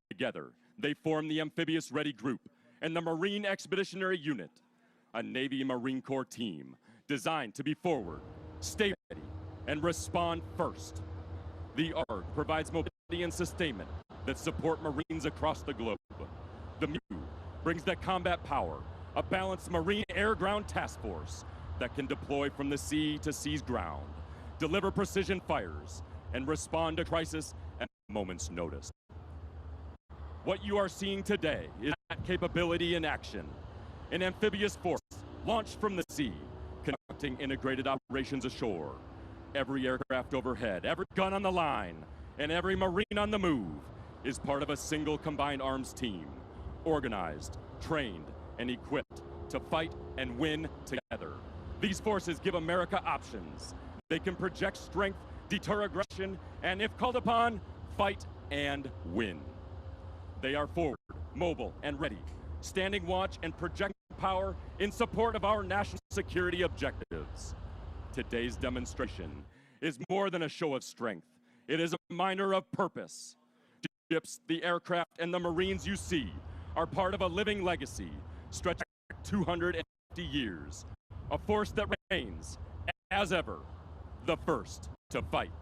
Together, they form the Amphibious Ready Group and the Marine Expeditionary Unit, a Navy and Marine Corps team designed to be forward, stay ready, and respond first. The ARG provides mobility and sustainment that support Marines across the globe. The MU brings the combat power, a balanced Marine air-ground task force that can deploy from the sea to seize ground, deliver precision fires, and respond to crisis at a moment's notice. What you are seeing today is that capability in action. An amphibious force launched from the sea, conducting integrated operations ashore. Every aircraft overhead, every gun on the line, and every Marine on the move is part of a single combined arms team, organized, trained, and equipped to fight and win together. These forces give America options. They can project strength, deter aggression, and if called upon, fight and win. They are forward, mobile, and ready, standing watch and projecting power in support of our national security objectives. Today's demonstration is more than a show of strength. It is a reminder of purpose. Ships, the aircraft, and the Marines you see are part of a living legacy stretching back 250 years. A force that remains, as ever, the first to fight.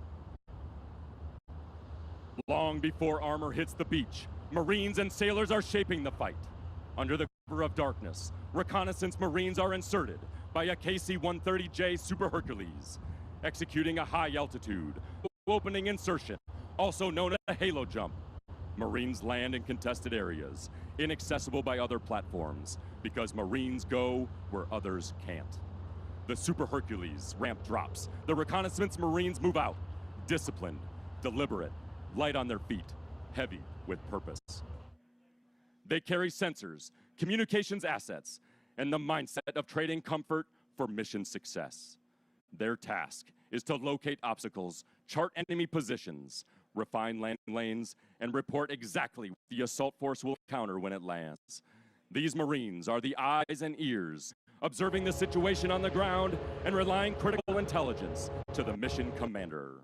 Long before armor hits the beach, Marines and sailors are shaping the fight. Under the cover of darkness, reconnaissance Marines are inserted by a KC-130J Super Hercules, executing a high-altitude, opening insertion, also known as a halo jump. Marines land in contested areas, inaccessible by other platforms, because Marines go where others can't. The Super Hercules ramp drops. The reconnaissance Marines move out, disciplined, deliberate, light on their feet, heavy with purpose. They carry sensors, communications assets, and the mindset of trading comfort for mission success. Their task is to locate obstacles, chart enemy positions, refine landing lanes, and report exactly what the assault force will encounter when it lands. These Marines are the eyes and ears, observing the situation on the ground and relying critical intelligence to the mission commander.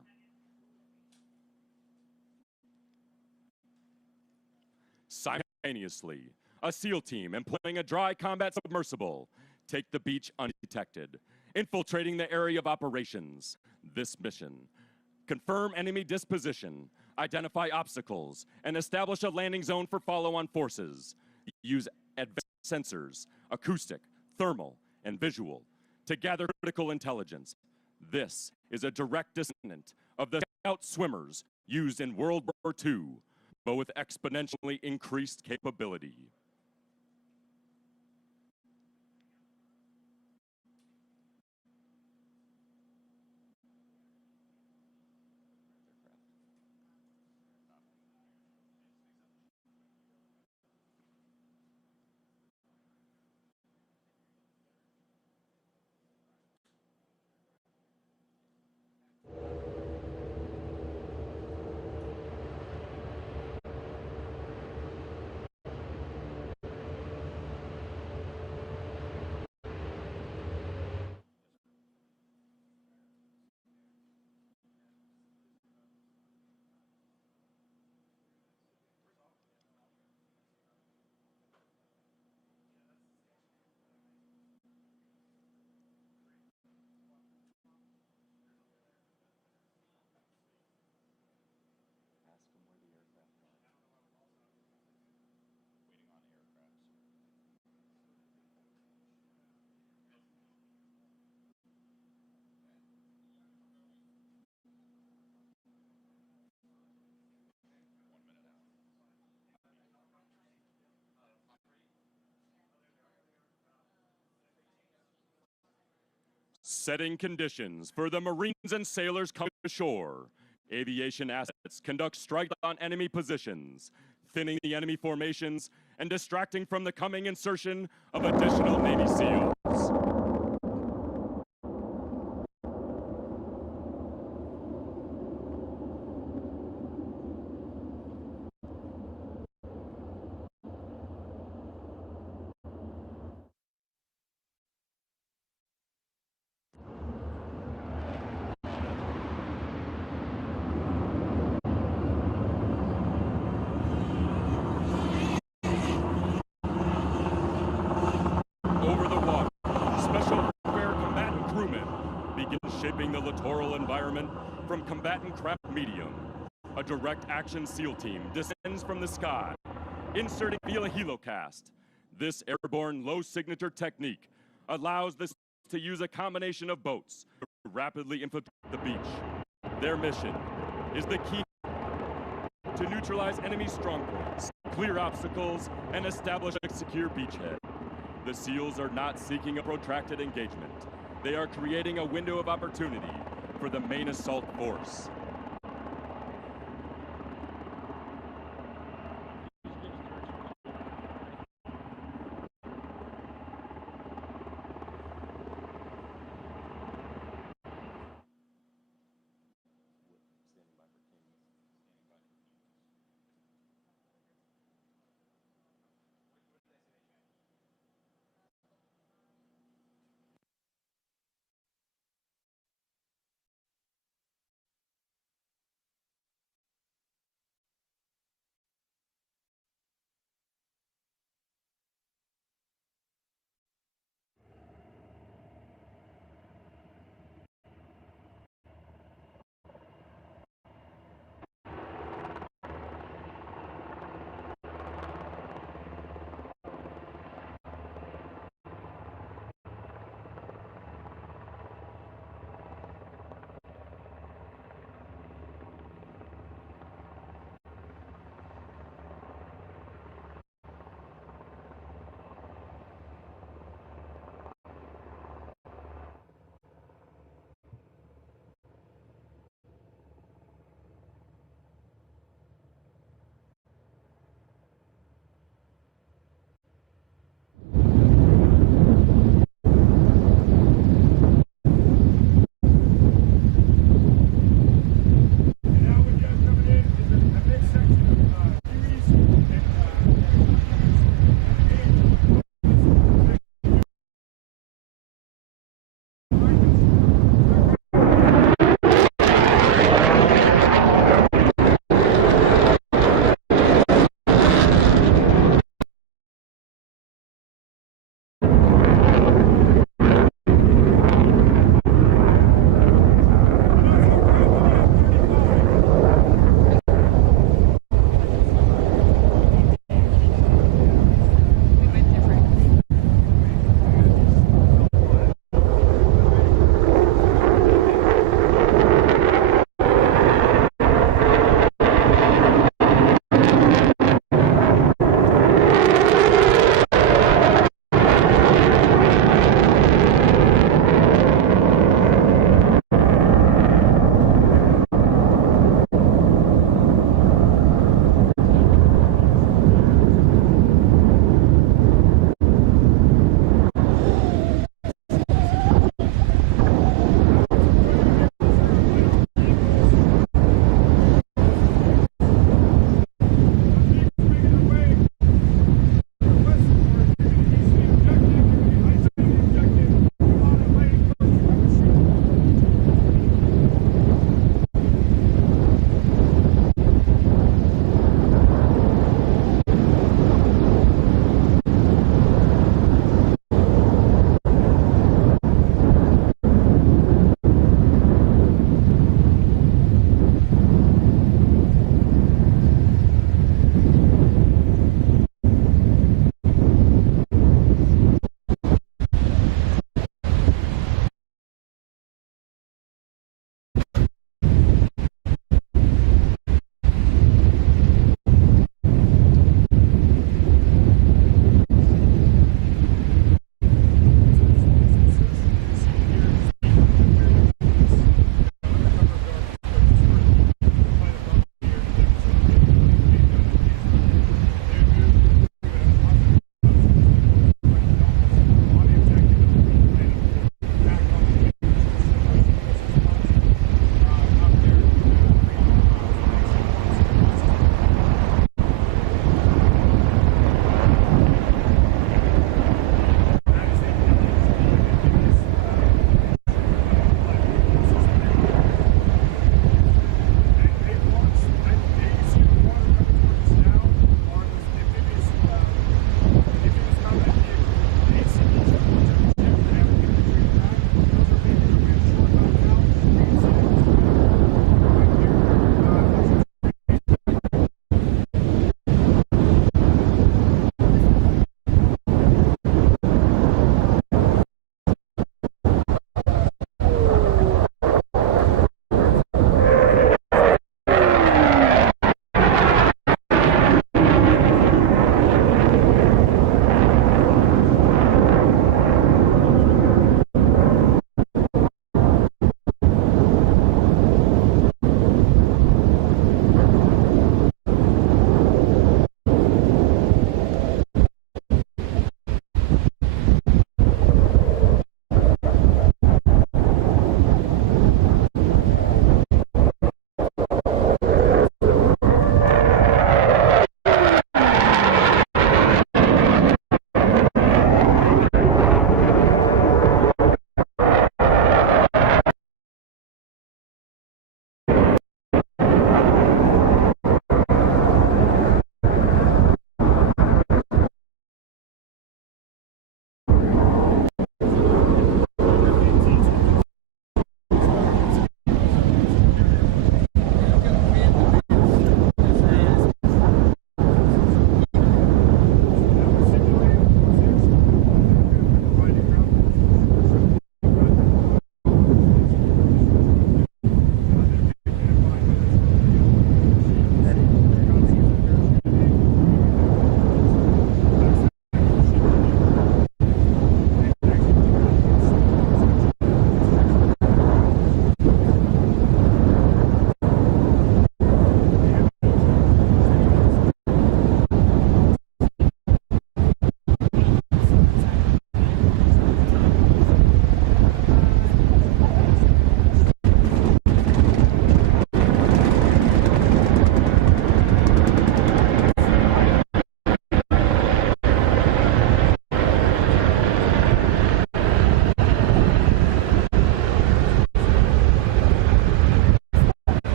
Simultaneously, a SEAL team employing a dry combat submersible take the beach undetected infiltrating the area of operations. This mission: confirm enemy disposition, identify obstacles, and establish a landing zone for follow-on forces. Use advanced sensors, acoustic, thermal, and visual, to gather critical intelligence. This is a direct descendant of the scout swimmers used in World War II, but with exponentially increased capability. Setting conditions for the Marines and sailors coming ashore. Aviation assets conduct strikes on enemy positions, thinning the enemy formations and distracting from the coming insertion of additional Navy SEALs. Shaping the littoral environment from combatant craft medium. A direct action SEAL team descends from the sky, inserting via helocast. This airborne low signature technique allows the to use a combination of boats to rapidly infiltrate the beach. Their mission is the key to neutralize enemy strongpoints, clear obstacles, and establish a secure beachhead. The SEALs are not seeking a protracted engagement. They are creating a window of opportunity for the main assault force.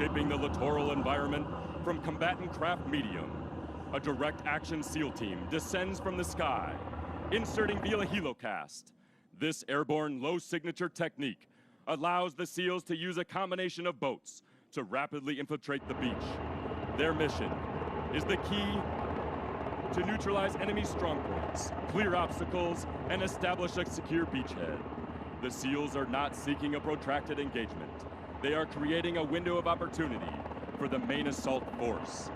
reshaping the littoral environment from combatant craft medium. A direct action SEAL team descends from the sky, inserting via helocast. This airborne low signature technique allows the SEALs to use a combination of boats to rapidly infiltrate the beach. Their mission is the key to neutralize enemy strongpoints, clear obstacles, and establish a secure beachhead. The SEALs are not seeking a protracted engagement. They are creating a window of opportunity for the main assault force.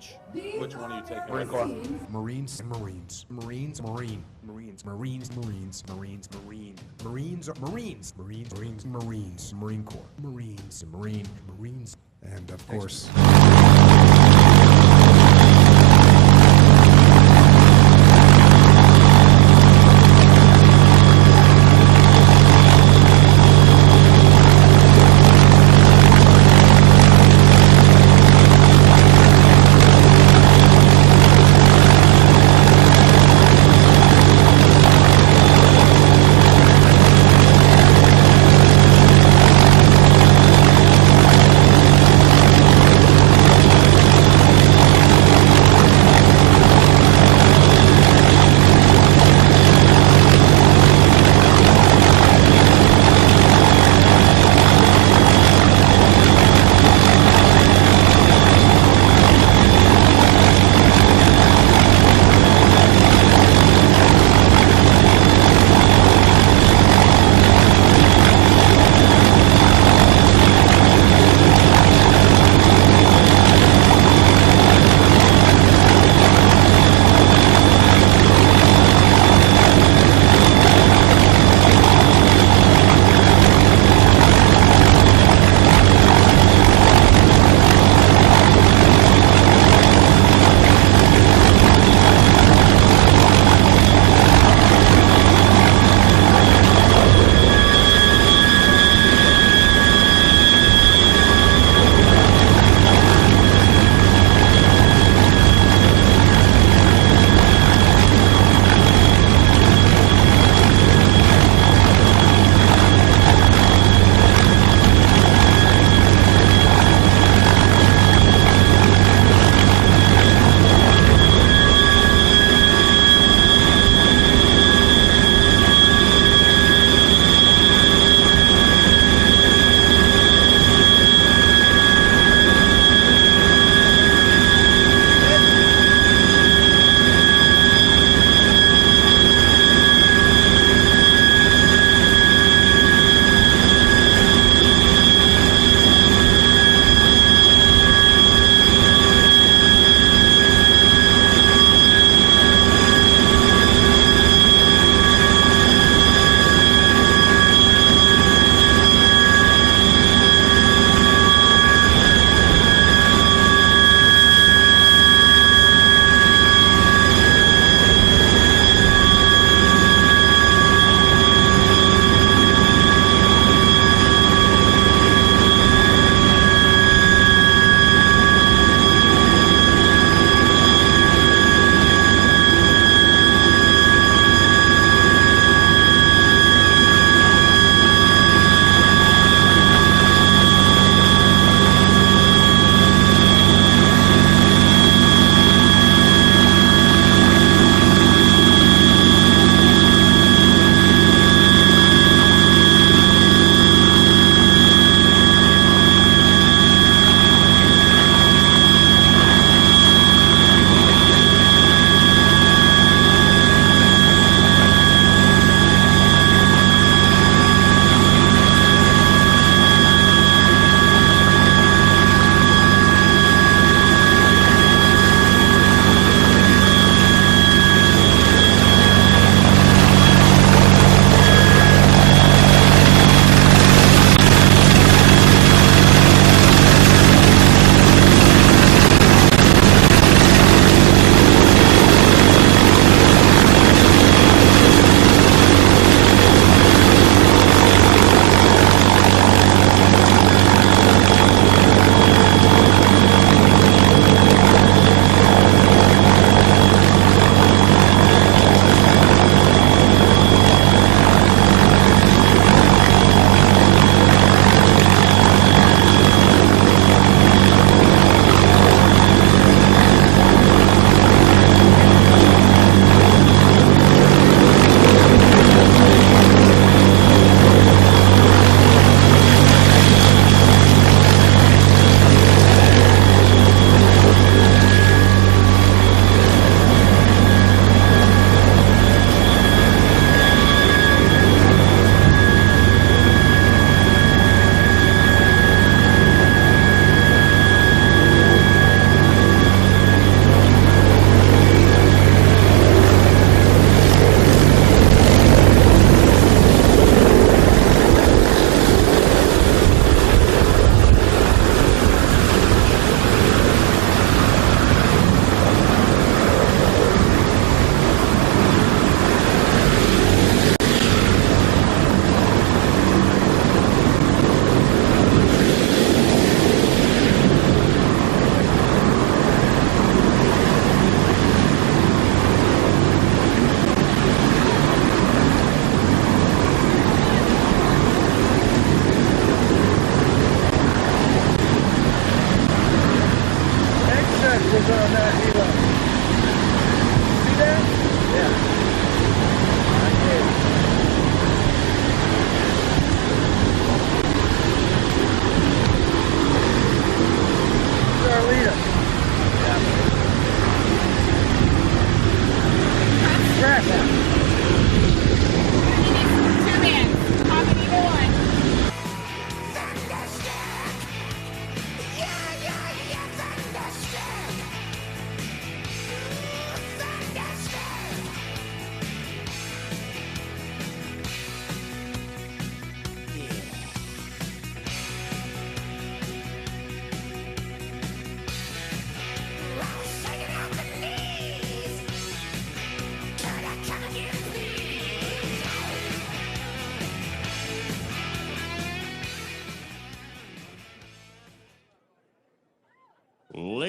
branch. Which one are you taking? Marine Corps. Marines, Marines, Marines, Marine, Marines, Marines, Marines, Marines, Marine, Marines, Marines, Marines, Marines, Marines, Marine Corps, Marines, Marine, Marines, and of course.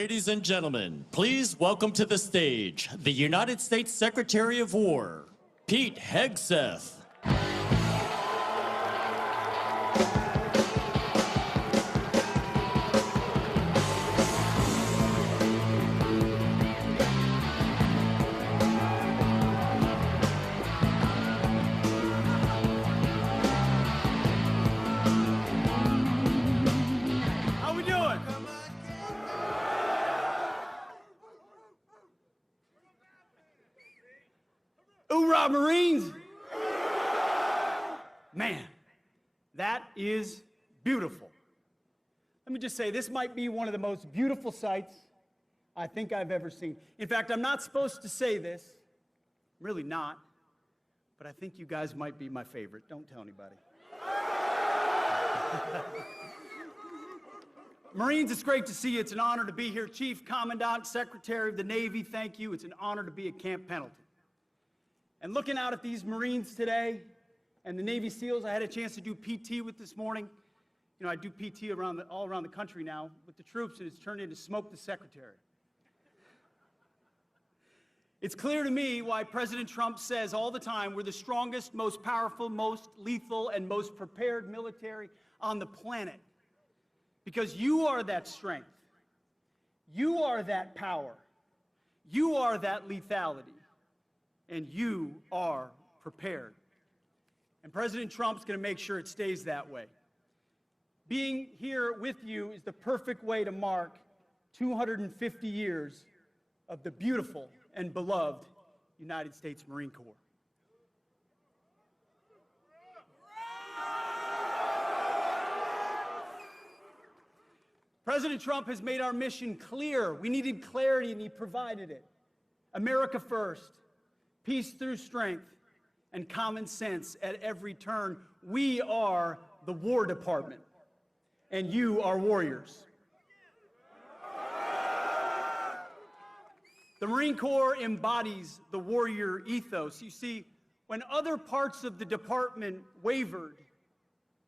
Ladies and gentlemen, please welcome to the stage the United States Secretary of War, Pete Hegseth. How we doing? Hoorah, Marines! Man, that is beautiful. Let me just say, this might be one of the most beautiful sights I think I've ever seen. In fact, I'm not supposed to say this, really not, but I think you guys might be my favorite. Don't tell anybody. Marines, it's great to see you. It's an honor to be here. Chief, Commandant, Secretary of the Navy, thank you. It's an honor to be at Camp Pendleton. And looking out at these Marines today and the Navy SEALs I had a chance to do PT with this morning. You know, I do PT all around the country now with the troops, and it's turned into smoke the secretary. It's clear to me why President Trump says all the time we're the strongest, most powerful, most lethal, and most prepared military on the planet. Because you are that strength. You are that power. You are that lethality. And you are prepared. And President Trump's going to make sure it stays that way. Being here with you is the perfect way to mark 250 years of the beautiful and beloved United States Marine Corps. President Trump has made our mission clear. We needed clarity, and he provided it. America first. Peace through strength and common sense at every turn. We are the War Department, and you are warriors. The Marine Corps embodies the warrior ethos. You see, when other parts of the department wavered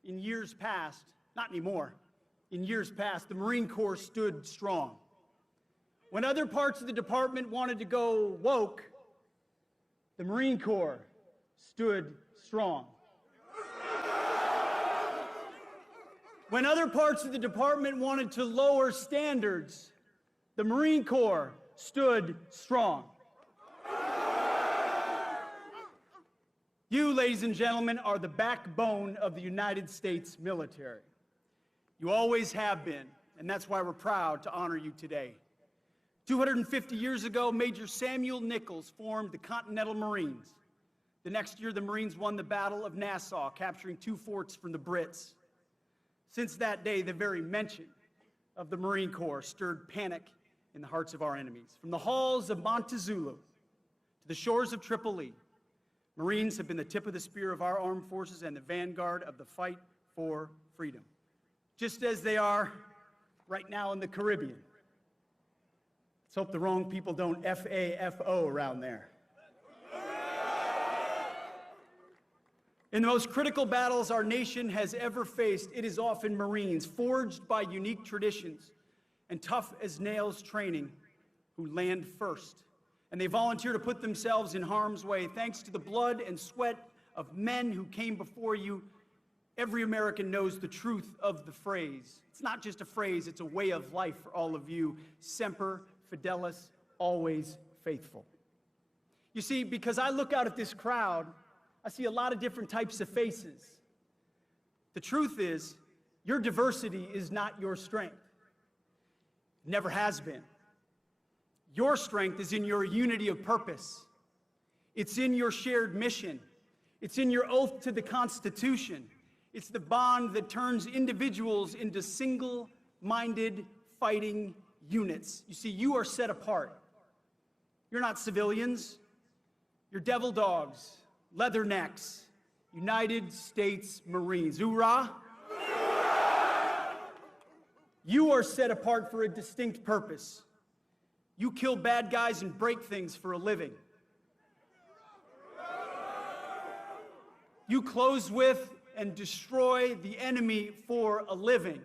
in years past, not anymore, in years past, the Marine Corps stood strong. When other parts of the department wanted to go woke, the Marine Corps stood strong. When other parts of the department wanted to lower standards, the Marine Corps stood strong. You, ladies and gentlemen, are the backbone of the United States military. You always have been, and that's why we're proud to honor you today. 250 years ago, Major Samuel Nichols formed the Continental Marines. The next year, the Marines won the Battle of Nassau, capturing 2 forts from the Brits. Since that day, the very mention of the Marine Corps stirred panic in the hearts of our enemies. From the halls of Montezuma to the shores of Tripoli, Marines have been the tip of the spear of our armed forces and the vanguard of the fight for freedom, just as they are right now in the Caribbean. Let's hope the wrong people don't FAFO around there. In the most critical battles our nation has ever faced, it is often Marines, forged by unique traditions and tough as nails training, who land first. And they volunteer to put themselves in harm's way. Thanks to the blood and sweat of men who came before you, every American knows the truth of the phrase. It's not just a phrase, it's a way of life for all of you. Semper Fidelis, always faithful. You see, because I look out at this crowd, I see a lot of different types of faces. The truth is, your diversity is not your strength. It never has been. Your strength is in your unity of purpose. It's in your shared mission. It's in your oath to the Constitution. It's the bond that turns individuals into single-minded fighting units. You see, you are set apart. You're not civilians. You're devil dogs, leathernecks, United States Marines. Hoorah! You are set apart for a distinct purpose. You kill bad guys and break things for a living. You close with and destroy the enemy for a living.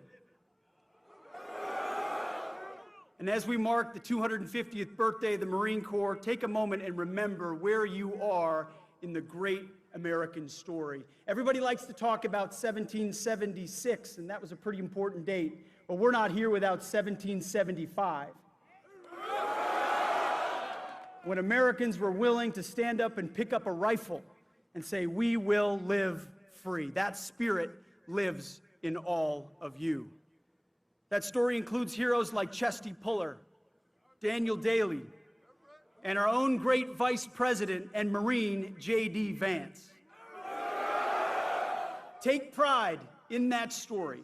And as we mark the 250th birthday of the Marine Corps, take a moment and remember where you are in the great American story. Everybody likes to talk about 1776, and that was a pretty important date. But we're not here without 1775. When Americans were willing to stand up and pick up a rifle and say, "We will live free." That spirit lives in all of you. That story includes heroes like Chesty Puller, Daniel Daly, and our own great Vice President and Marine JD Vance. Take pride in that story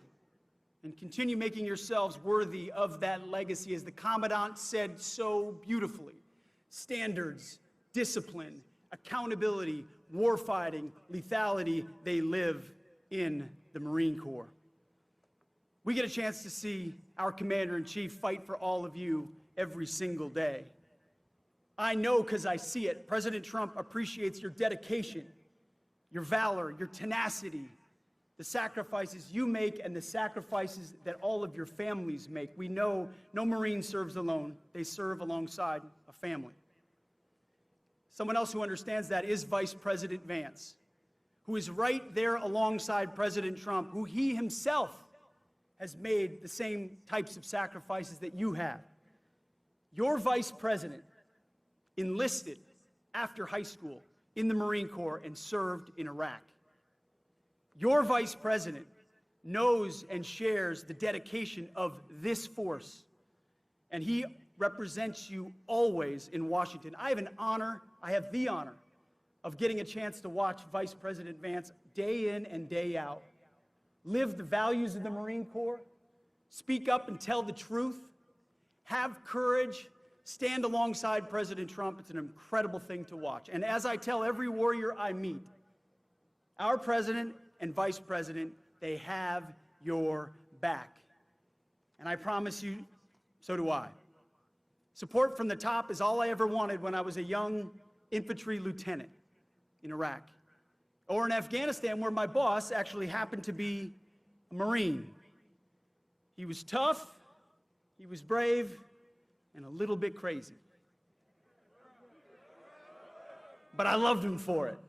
and continue making yourselves worthy of that legacy. As the Commandant said so beautifully, standards, discipline, accountability, warfighting, lethality, they live in the Marine Corps. We get a chance to see our Commander-in-Chief fight for all of you every single day. I know because I see it. President Trump appreciates your dedication, your valor, your tenacity, the sacrifices you make and the sacrifices that all of your families make. We know no Marine serves alone. They serve alongside a family. Someone else who understands that is Vice President Vance, who is right there alongside President Trump, who he himself has made the same types of sacrifices that you have. Your Vice President enlisted after high school in the Marine Corps and served in Iraq. Your Vice President knows and shares the dedication of this force, and he represents you always in Washington. I have the honor of getting a chance to watch Vice President Vance day in and day out live the values of the Marine Corps, speak up and tell the truth, have courage, stand alongside President Trump. It's an incredible thing to watch. And as I tell every warrior I meet, our President and Vice President, they have your back. And I promise you, so do I. Support from the top is all I ever wanted when I was a young infantry lieutenant in Iraq, or in Afghanistan, where my boss actually happened to be a Marine. He was tough, he was brave, and a little bit crazy. But I loved him for it.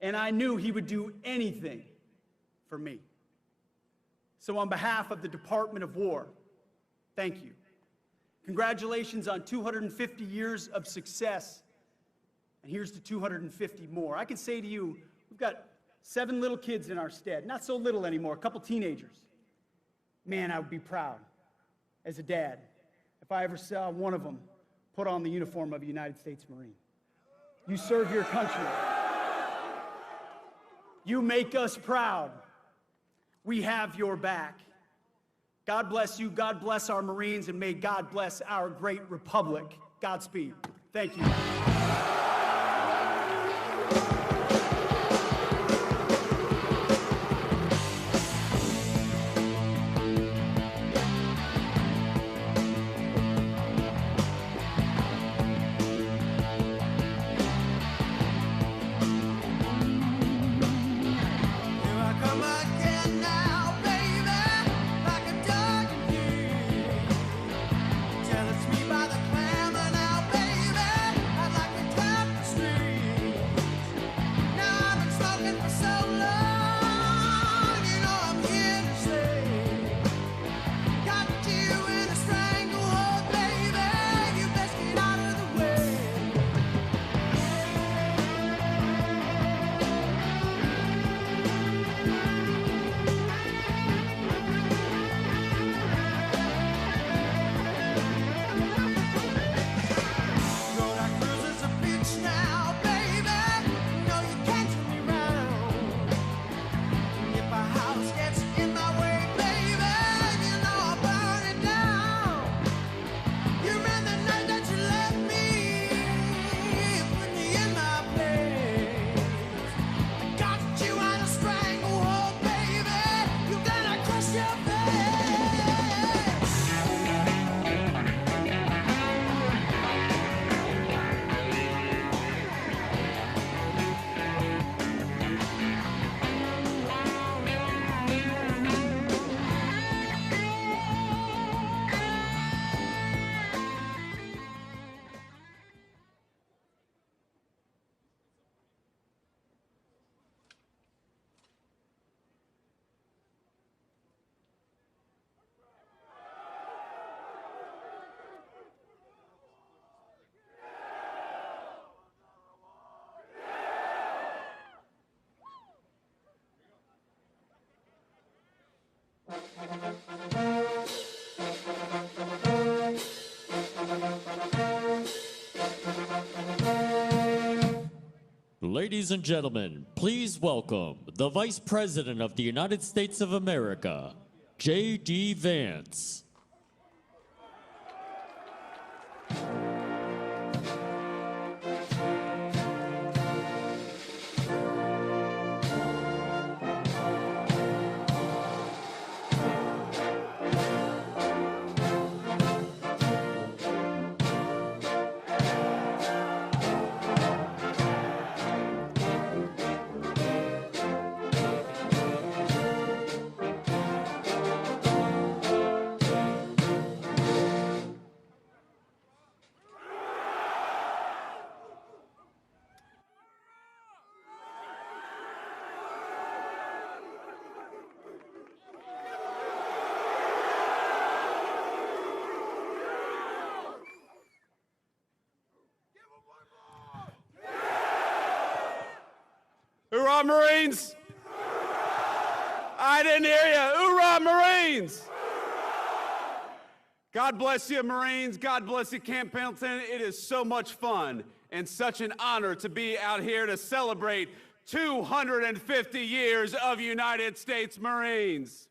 And I knew he would do anything for me. So on behalf of the Department of War, thank you. Congratulations on 250 years of success. And here's to 250 more. I can say to you, we've got 7 little kids in our stead. Not so little anymore, a couple teenagers. Man, I would be proud as a dad if I ever saw one of them put on the uniform of a United States Marine. You serve your country. You make us proud. We have your back. God bless you, God bless our Marines, and may God bless our great republic. Godspeed. Thank you. Tell it's me by the clamor now, baby. I'd like to tell Ladies and gentlemen, please welcome the Vice President of the United States of America, JD Vance. Hoorah, Marines! I didn't hear you. Hoorah, Marines! God bless you, Marines. God bless you, Camp Pendleton. It is so much fun and such an honor to be out here to celebrate 250 years of United States Marines.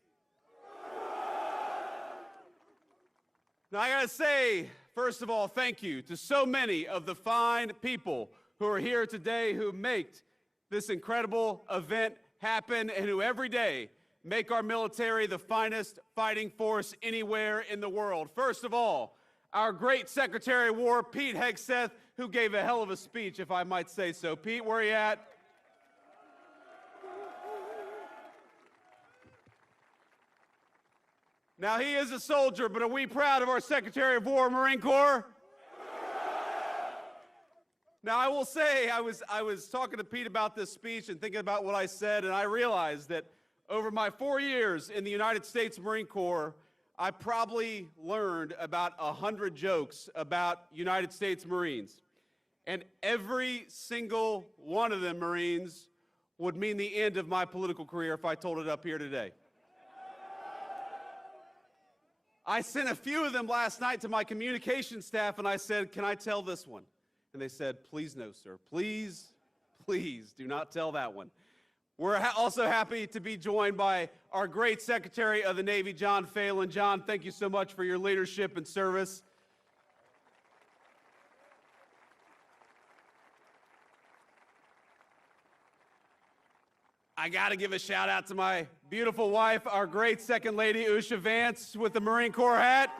Now, I gotta say, first of all, thank you to so many of the fine people who are here today who make this incredible event happen and who every day make our military the finest fighting force anywhere in the world. First of all, our great Secretary of War, Pete Hegseth, who gave a hell of a speech, if I might say so. Pete, where are you at? Now, he is a soldier, but are we proud of our Secretary of War, Marine Corps? Now, I will say, I was talking to Pete about this speech and thinking about what I said, and I realized that over my 4 years in the United States Marine Corps, I probably learned about 100 jokes about United States Marines. And every single one of them, Marines, would mean the end of my political career if I told it up here today. I sent a few of them last night to my communication staff, and I said, can I tell this one? And they said, please no, sir. Please, please do not tell that one. We're also happy to be joined by our great Secretary of the Navy, John Phelan. John, thank you so much for your leadership and service. I got to give a shout out to my beautiful wife, our great Second Lady, Usha Vance, with the Marine Corps hat.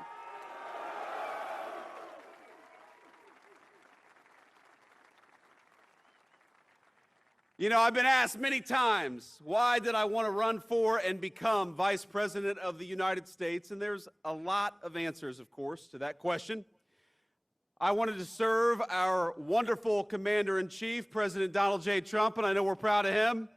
You know, I've been asked many times, why did I want to run for and become Vice President of the United States? And there's a lot of answers, of course, to that question. I wanted to serve our wonderful Commander-in-Chief, President Donald J. Trump, and I know we're proud of him.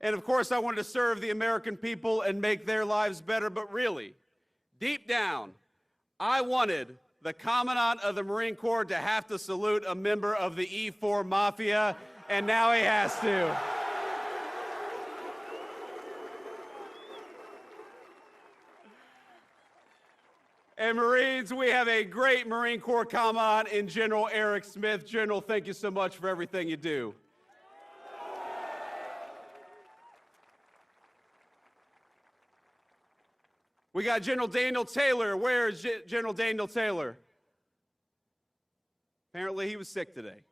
And of course, I wanted to serve the American people and make their lives better, but really, deep down, I wanted the Commandant of the Marine Corps to have to salute a member of the E4 Mafia, and now he has to. And Marines, we have a great Marine Corps Commandant in General Eric Smith. General, thank you so much for everything you do. We got General Daniel Taylor. Where is General Daniel Taylor? Apparently he was sick today.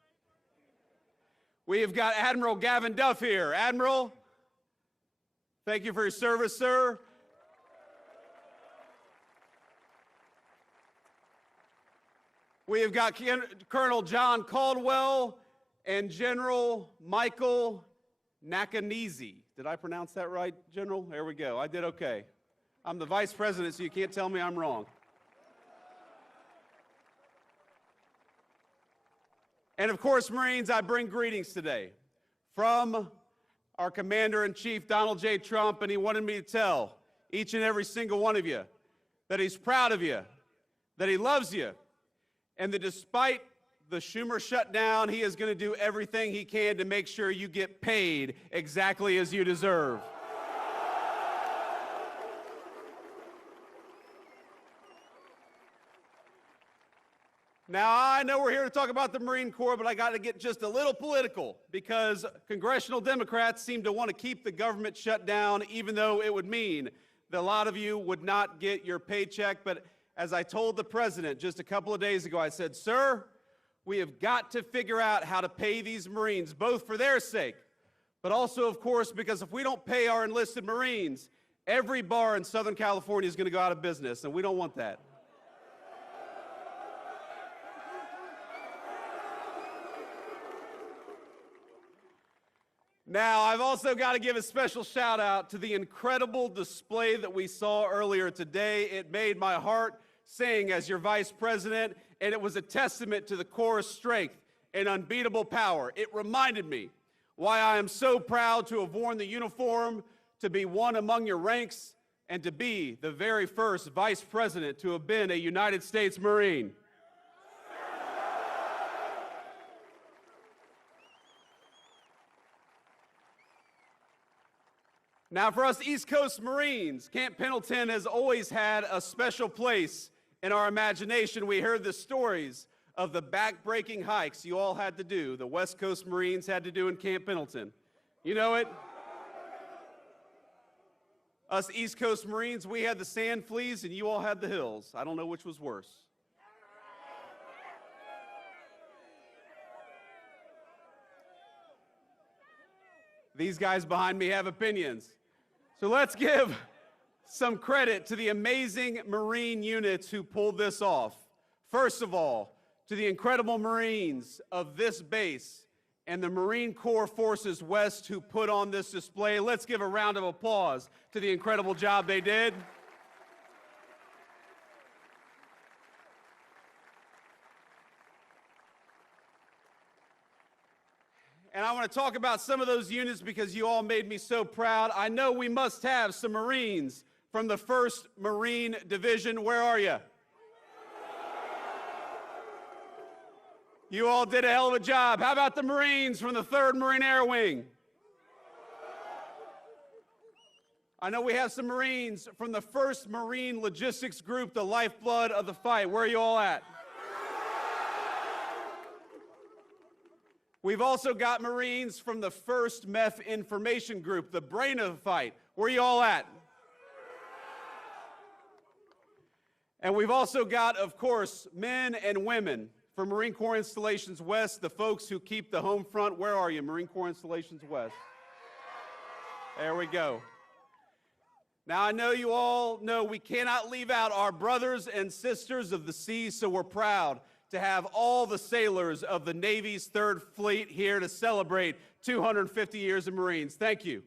We have got Admiral Gavin Duff here. Admiral, thank you for your service, sir. We have got Colonel John Caldwell and General Michael Nakanizi. Did I pronounce that right, General? There we go. I did okay. I'm the Vice President, so you can't tell me I'm wrong. And of course, Marines, I bring greetings today from our Commander-in-Chief, Donald J. Trump, and he wanted me to tell each and every single one of you that he's proud of you, that he loves you, and that despite the Schumer shutdown, he is going to do everything he can to make sure you get paid exactly as you deserve. Now, I know we're here to talk about the Marine Corps, but I got to get just a little political because congressional Democrats seem to want to keep the government shut down, even though it would mean that a lot of you would not get your paycheck. But as I told the president just a couple of days ago, I said, sir, we have got to figure out how to pay these Marines, both for their sake, but also, of course, because if we don't pay our enlisted Marines, every bar in Southern California is going to go out of business, and we don't want that. Now, I've also got to give a special shout out to the incredible display that we saw earlier today. It made my heart sing as your vice president, and it was a testament to the Corps' strength and unbeatable power. It reminded me why I am so proud to have worn the uniform, to be one among your ranks, and to be the very first vice president to have been a United States Marine. Now, for us East Coast Marines, Camp Pendleton has always had a special place in our imagination. We heard the stories of the back-breaking hikes you all had to do, the West Coast Marines had to do in Camp Pendleton. You know it? Us East Coast Marines, we had the sand fleas and you all had the hills. I don't know which was worse. These guys behind me have opinions. So let's give some credit to the amazing Marine units who pulled this off. First of all, to the incredible Marines of this base and the Marine Corps Forces West who put on this display. Let's give a round of applause to the incredible job they did. And I want to talk about some of those units because you all made me so proud. I know we must have some Marines from the 1st Marine Division. Where are you? You all did a hell of a job. How about the Marines from the 3rd Marine Air Wing? I know we have some Marines from the 1st Marine Logistics Group, the lifeblood of the fight. Where are you all at? We've also got Marines from the 1st MEF Information Group, the brain of the fight. Where are you all at? And we've also got, of course, men and women from Marine Corps Installations West, the folks who keep the home front. Where are you, Marine Corps Installations West? There we go. Now, I know you all know we cannot leave out our brothers and sisters of the sea, so we're proud to have all the sailors of the Navy's 3rd Fleet here to celebrate 250 years of Marines. Thank you.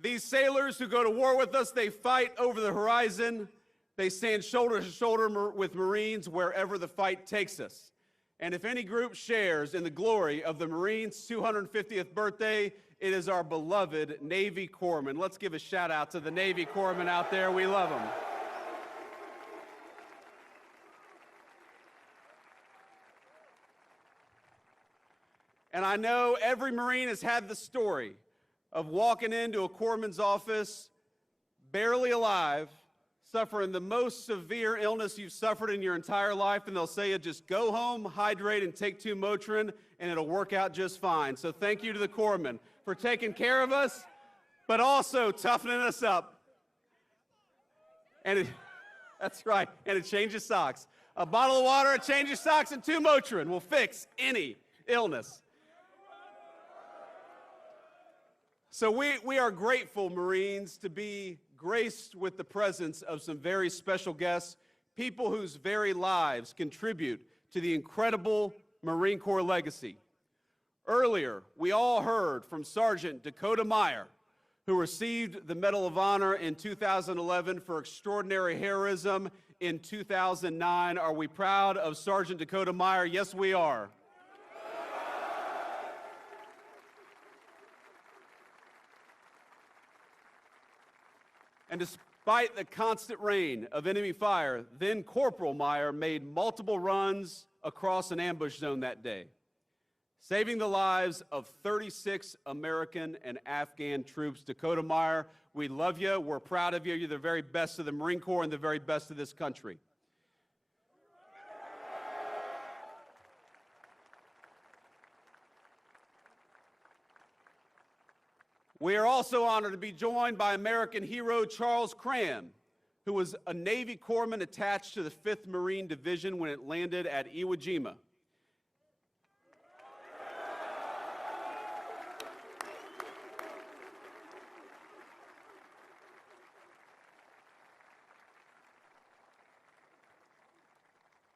These sailors who go to war with us, they fight over the horizon. They stand shoulder to shoulder with Marines wherever the fight takes us. And if any group shares in the glory of the Marines' 250th birthday, it is our beloved Navy Corpsmen. Let's give a shout out to the Navy Corpsmen out there. We love them. And I know every Marine has had the story of walking into a corpsman's office, barely alive, suffering the most severe illness you've suffered in your entire life, and they'll say, just go home, hydrate, and take 2 Motrin, and it'll work out just fine. So thank you to the corpsmen for taking care of us, but also toughening us up. And that's right, and it changes socks. A bottle of water, a change of socks, and 2 Motrin will fix any illness. So we are grateful, Marines, to be graced with the presence of some very special guests, people whose very lives contribute to the incredible Marine Corps legacy. Earlier, we all heard from Sergeant Dakota Meyer, who received the Medal of Honor in 2011 for extraordinary heroism in 2009. Are we proud of Sergeant Dakota Meyer? Yes, we are. And despite the constant rain of enemy fire, then Corporal Meyer made multiple runs across an ambush zone that day. saving the lives of 36 American and Afghan troops. Dakota Meyer, we love you. We're proud of you. You're the very best of the Marine Corps and the very best of this country. We are also honored to be joined by American hero Charles Cram, who was a Navy corpsman attached to the 5th Marine Division when it landed at Iwo Jima.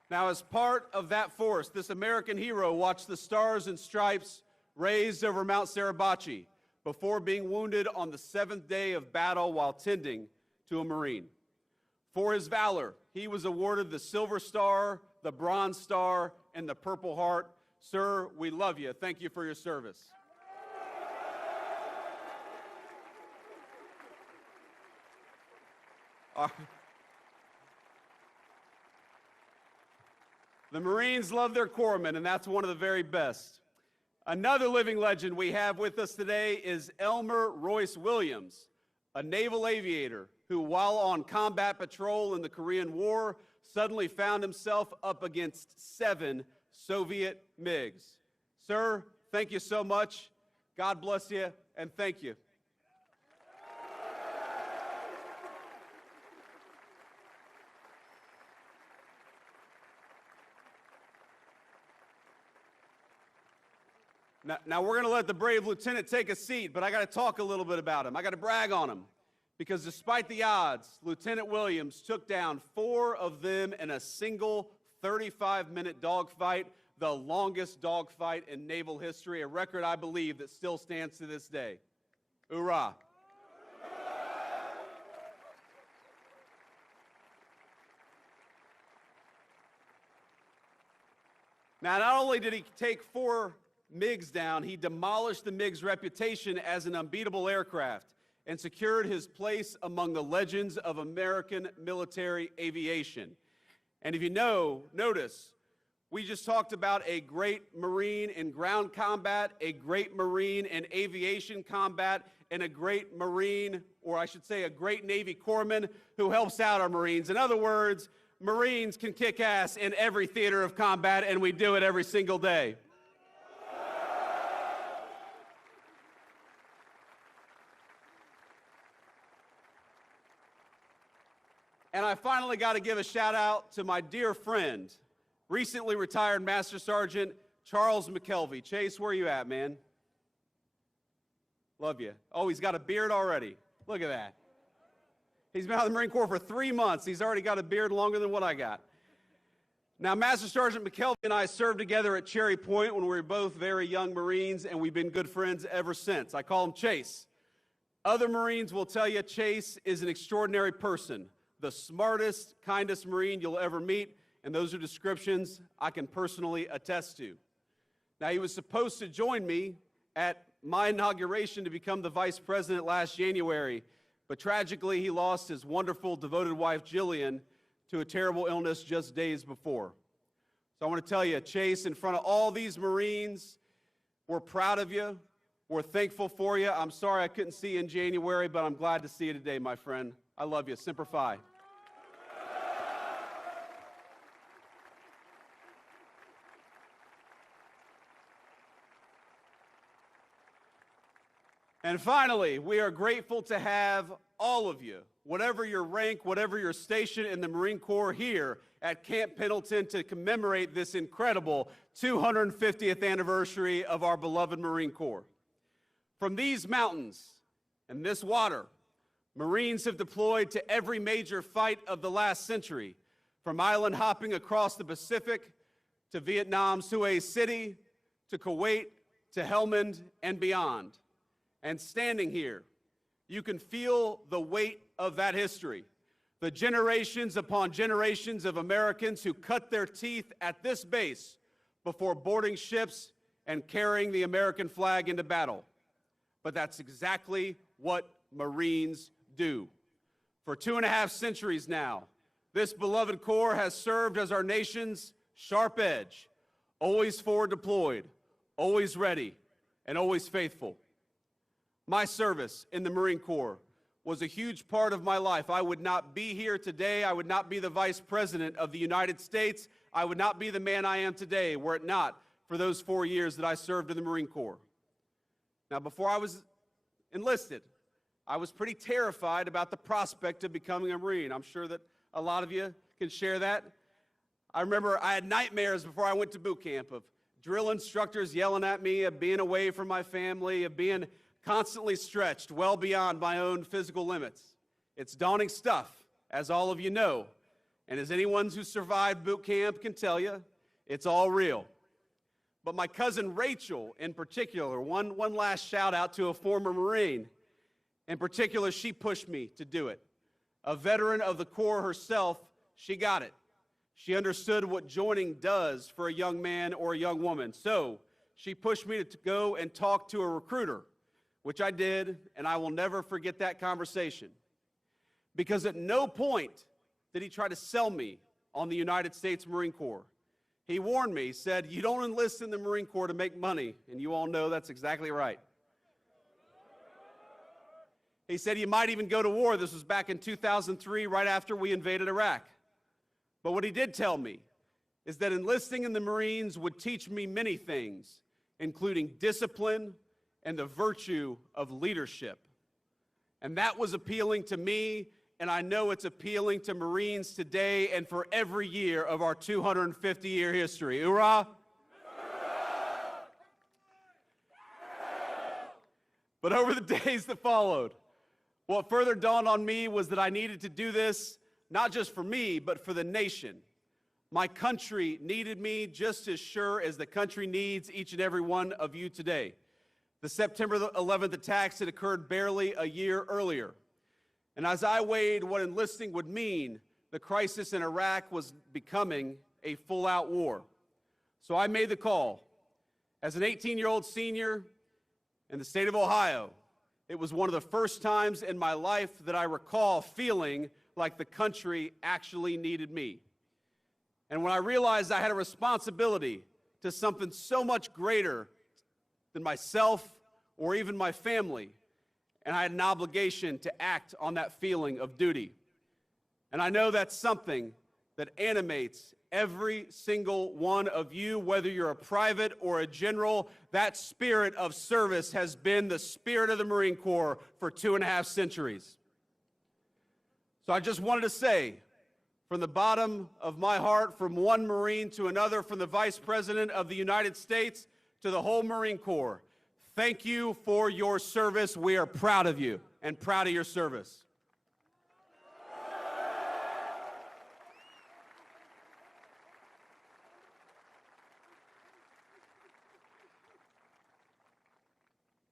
Now, as part of that force, this American hero watched the Stars and Stripes raised over Mount Suribachi before being wounded on the 7th day of battle while tending to a Marine. For his valor, he was awarded the Silver Star, the Bronze Star, and the Purple Heart. Sir, we love you. Thank you for your service. The Marines love their corpsmen, and that's one of the very best. Another living legend we have with us today is Elmer Royce Williams, a naval aviator who, while on combat patrol in the Korean War, suddenly found himself up against 7 Soviet MiGs. Sir, thank you so much. God bless you, and thank you. Now we're going to let the brave lieutenant take a seat, but I got to talk a little bit about him. I got to brag on him, because despite the odds, Lieutenant Williams took down 4 of them in a single 35-minute dogfight, the longest dogfight in naval history, a record I believe that still stands to this day. Hoorah! Now, not only did he take 4 MiGs down, he demolished the MiG's reputation as an unbeatable aircraft and secured his place among the legends of American military aviation. And if you notice, we just talked about a great Marine in ground combat, a great Marine in aviation combat, and a great Marine, or I should say a great Navy corpsman who helps out our Marines. In other words, Marines can kick ass in every theater of combat, and we do it every single day. And I finally got to give a shout out to my dear friend, recently retired Master Sergeant Charles McKelvey. Chase, where you at, man? Love you. Oh, he's got a beard already. Look at that. He's been out of the Marine Corps for 3 months. He's already got a beard longer than what I got. Now, Master Sergeant McKelvey and I served together at Cherry Point when we were both very young Marines, and we've been good friends ever since. I call him Chase. Other Marines will tell you Chase is an extraordinary person, the smartest, kindest Marine you'll ever meet, and those are descriptions I can personally attest to. Now, he was supposed to join me at my inauguration to become the Vice President last January, but tragically he lost his wonderful, devoted wife, Jillian, to a terrible illness just days before. So I want to tell you, Chase, in front of all these Marines, we're proud of you. We're thankful for you. I'm sorry I couldn't see you in January, but I'm glad to see you today, my friend. I love you. Semper Fi. And finally, we are grateful to have all of you, whatever your rank, whatever your station in the Marine Corps, here at Camp Pendleton to commemorate this incredible 250th anniversary of our beloved Marine Corps. From these mountains and this water, Marines have deployed to every major fight of the last century, from island hopping across the Pacific to Vietnam's Hue City to Kuwait to Helmand and beyond. And standing here, you can feel the weight of that history, the generations upon generations of Americans who cut their teeth at this base before boarding ships and carrying the American flag into battle. But that's exactly what Marines do. For 2.5 centuries now, this beloved Corps has served as our nation's sharp edge, always forward deployed, always ready, and always faithful. My service in the Marine Corps was a huge part of my life. I would not be here today. I would not be the Vice President of the United States. I would not be the man I am today were it not for those 4 years that I served in the Marine Corps. Now, before I was enlisted, I was pretty terrified about the prospect of becoming a Marine. I'm sure that a lot of you can share that. I remember I had nightmares before I went to boot camp of drill instructors yelling at me, of being away from my family, of being constantly stretched well beyond my own physical limits. It's daunting stuff, as all of you know. And as anyone who survived boot camp can tell you, it's all real. But my cousin Rachel, in particular, one last shout out to a former Marine. In particular, she pushed me to do it. A veteran of the Corps herself, she got it. She understood what joining does for a young man or a young woman. So she pushed me to go and talk to a recruiter, which I did, and I will never forget that conversation. Because at no point did he try to sell me on the United States Marine Corps. He warned me, said, "You don't enlist in the Marine Corps to make money," and you all know that's exactly right. He said, "You might even go to war." This was back in 2003, right after we invaded Iraq. But what he did tell me is that enlisting in the Marines would teach me many things, including discipline and the virtue of leadership. And that was appealing to me, and I know it's appealing to Marines today and for every year of our 250-year history. Hoorah! But over the days that followed, what further dawned on me was that I needed to do this not just for me, but for the nation. My country needed me just as sure as the country needs each and every one of you today. The September 11th attacks had occurred barely a year earlier. And as I weighed what enlisting would mean, the crisis in Iraq was becoming a full-out war. So I made the call. As an 18-year-old senior in the state of Ohio, it was one of the first times in my life that I recall feeling like the country actually needed me. And when I realized I had a responsibility to something so much greater than myself or even my family, and I had an obligation to act on that feeling of duty. And I know that's something that animates every single one of you, whether you're a private or a general. That spirit of service has been the spirit of the Marine Corps for 2.5 centuries. So I just wanted to say, from the bottom of my heart, from one Marine to another, from the Vice President of the United States to the whole Marine Corps, thank you for your service. We are proud of you and proud of your service.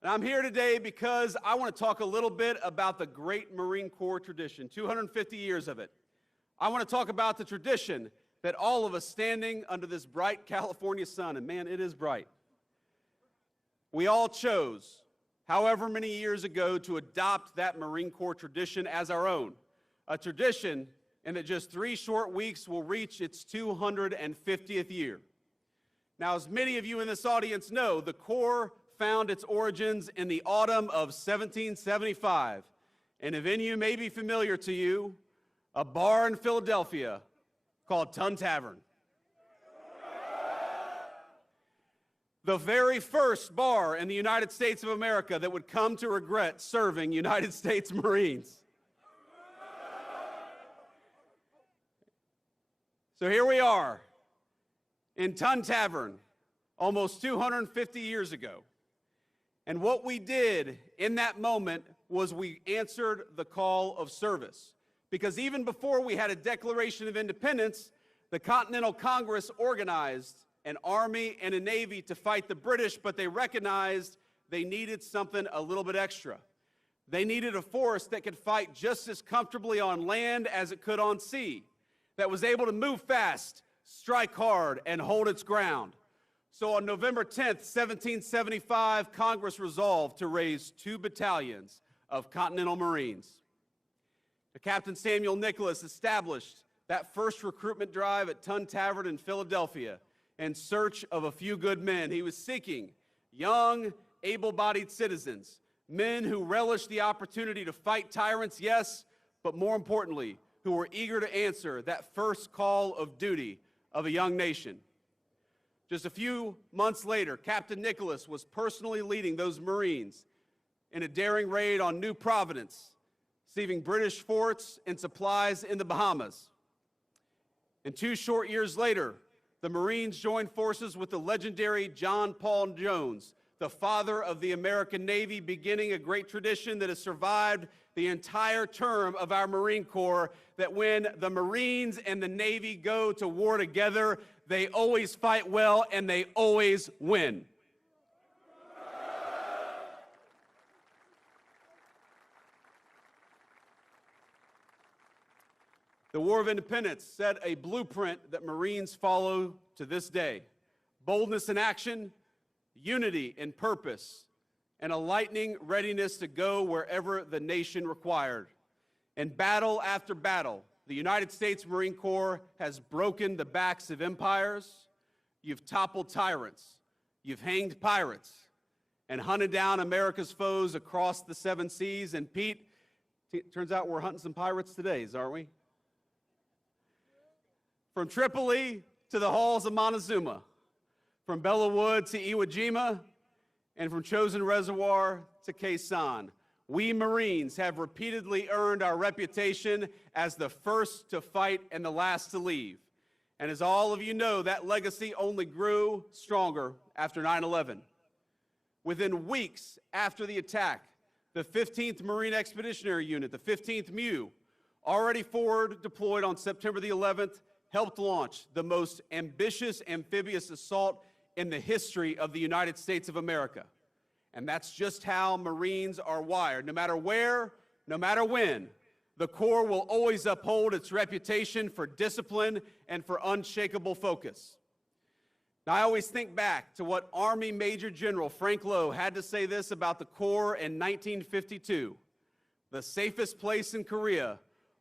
And I'm here today because I want to talk a little bit about the great Marine Corps tradition, 250 years of it. I want to talk about the tradition that all of us standing under this bright California sun, and man, it is bright, we all chose, however many years ago, to adopt that Marine Corps tradition as our own. A tradition in that just 3 short weeks will reach its 250th year. Now, as many of you in this audience know, the Corps found its origins in the autumn of 1775, and a venue may be familiar to you, a bar in Philadelphia called Tun Tavern. The very first bar in the United States of America that would come to regret serving United States Marines. So here we are in Tun Tavern almost 250 years ago. And what we did in that moment was we answered the call of service. Because even before we had a Declaration of Independence, the Continental Congress organized an army and a navy to fight the British, but they recognized they needed something a little bit extra. They needed a force that could fight just as comfortably on land as it could on sea, that was able to move fast, strike hard, and hold its ground. So on November 10th, 1775, Congress resolved to raise 2 battalions of Continental Marines. Captain Samuel Nicholas established that first recruitment drive at Tun Tavern in Philadelphia in search of a few good men. He was seeking young, able-bodied citizens, men who relished the opportunity to fight tyrants, yes, but more importantly, who were eager to answer that first call of duty of a young nation. Just a few months later, Captain Nicholas was personally leading those Marines in a daring raid on New Providence, receiving British forts and supplies in the Bahamas. And 2 short years later, the Marines joined forces with the legendary John Paul Jones, the father of the American Navy, beginning a great tradition that has survived the entire term of our Marine Corps, that when the Marines and the Navy go to war together, they always fight well and they always win. The War of Independence set a blueprint that Marines follow to this day. Boldness in action, unity in purpose, and a lightning readiness to go wherever the nation required. In battle after battle, the United States Marine Corps has broken the backs of empires, you've toppled tyrants, you've hanged pirates, and hunted down America's foes across the 7 seas. And Pete, turns out we're hunting some pirates today, aren't we? From Tripoli to the halls of Montezuma, from Bella Wood to Iwo Jima, and from Chosin Reservoir to Quezon, we Marines have repeatedly earned our reputation as the first to fight and the last to leave. And as all of you know, that legacy only grew stronger after 9/11. Within weeks after the attack, the 15th Marine Expeditionary Unit, the 15th MEU, already forward deployed on September the 11th, helped launch the most ambitious amphibious assault in the history of the United States of America. And that's just how Marines are wired. No matter where, no matter when, the Corps will always uphold its reputation for discipline and for unshakable focus. Now, I always think back to what Army Major General Frank Lowe had to say this about the Corps in 1952. The safest place in Korea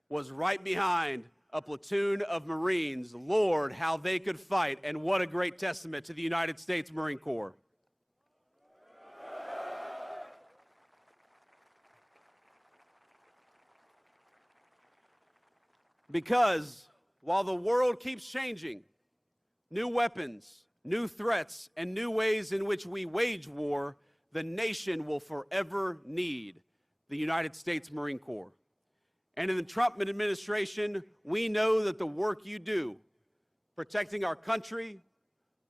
was right behind a platoon of Marines. Lord, how they could fight, and what a great testament to the United States Marine Corps. Because while the world keeps changing, new weapons, new threats, and new ways in which we wage war, the nation will forever need the United States Marine Corps. And in the Trump administration, we know that the work you do, protecting our country,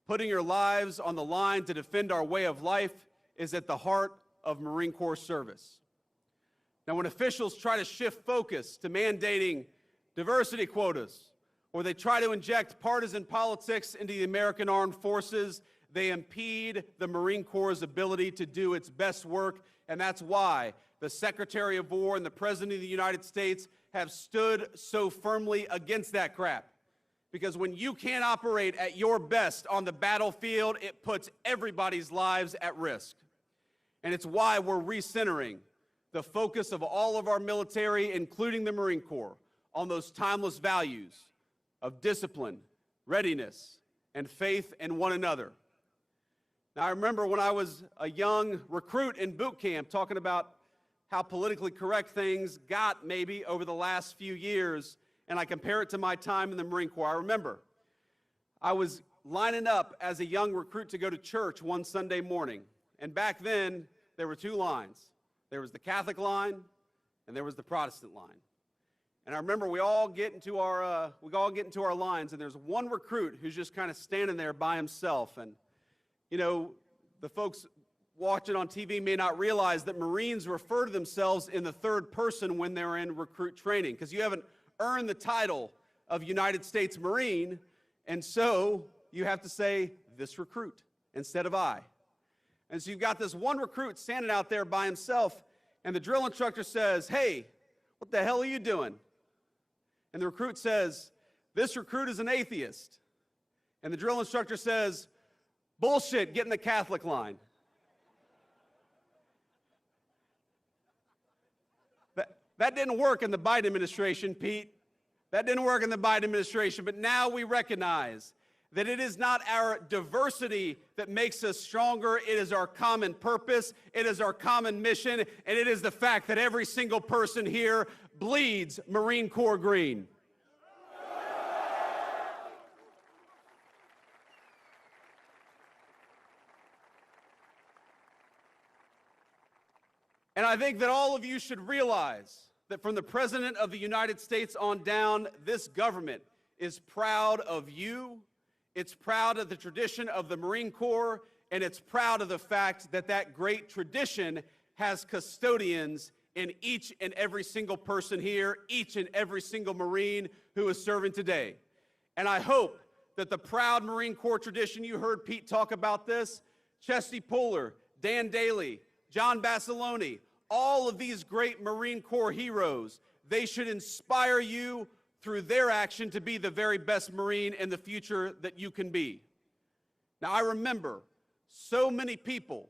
putting your lives on the line to defend our way of life, is at the heart of Marine Corps service. Now, when officials try to shift focus to mandating diversity quotas, or they try to inject partisan politics into the American armed forces, they impede the Marine Corps' ability to do its best work, and that's why the Secretary of War and the President of the United States have stood so firmly against that crap. Because when you can't operate at your best on the battlefield, it puts everybody's lives at risk. And it's why we're recentering the focus of all of our military, including the Marine Corps, on those timeless values of discipline, readiness, and faith in one another. Now, I remember when I was a young recruit in boot camp talking about how politically correct things got maybe over the last few years, and I compare it to my time in the Marine Corps. I remember I was lining up as a young recruit to go to church one Sunday morning, and back then there were 2 lines. There was the Catholic line, and there was the Protestant line. And I remember we all get into our lines, and there's one recruit who's just kind of standing there by himself. And you know, the folks watching on TV may not realize that Marines refer to themselves in the third person when they're in recruit training, because you haven't earned the title of United States Marine, and so you have to say this recruit instead of I. And so you've got this one recruit standing out there by himself, and the drill instructor says, "Hey, what the hell are you doing?" And the recruit says, "This recruit is an atheist." And the drill instructor says, "Bullshit, get in the Catholic line." That didn't work in the Biden administration, Pete. That didn't work in the Biden administration, but now we recognize that it is not our diversity that makes us stronger. It is our common purpose. It is our common mission. And it is the fact that every single person here bleeds Marine Corps green. And I think that all of you should realize that from the President of the United States on down, this government is proud of you. It's proud of the tradition of the Marine Corps, and it's proud of the fact that that great tradition has custodians in each and every single person here, each and every single Marine who is serving today. And I hope that the proud Marine Corps tradition, you heard Pete talk about this, Chesty Puller, Dan Daly, John Basilone, all of these great Marine Corps heroes, they should inspire you through their action to be the very best Marine in the future that you can be. Now, I remember so many people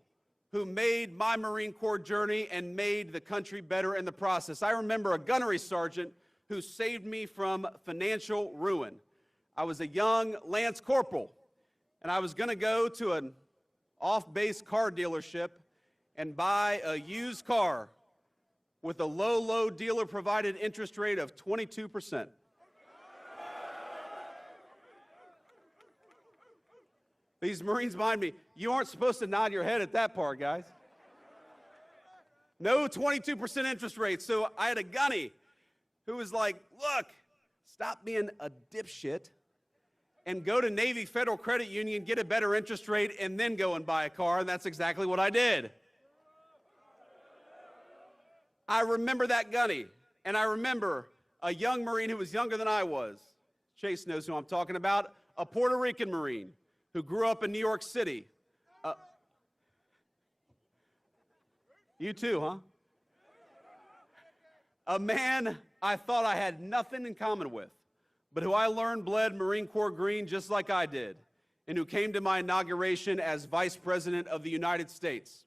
who made my Marine Corps journey and made the country better in the process. I remember a gunnery sergeant who saved me from financial ruin. I was a young Lance Corporal, and I was going to go to an off-base car dealership and buy a used car with a low dealer-provided interest rate of 22%. These Marines behind me, you aren't supposed to nod your head at that part, guys. No 22% interest rate. So I had a gunny who was like, look, stop being a dipshit and go to Navy Federal Credit Union, get a better interest rate, and then go and buy a car. And that's exactly what I did. I remember that gunny, and I remember a young Marine who was younger than I was. Chase knows who I'm talking about, a Puerto Rican Marine who grew up in New York City. You too, huh? A man I thought I had nothing in common with, but who I learned bled Marine Corps green just like I did, and who came to my inauguration as Vice President of the United States.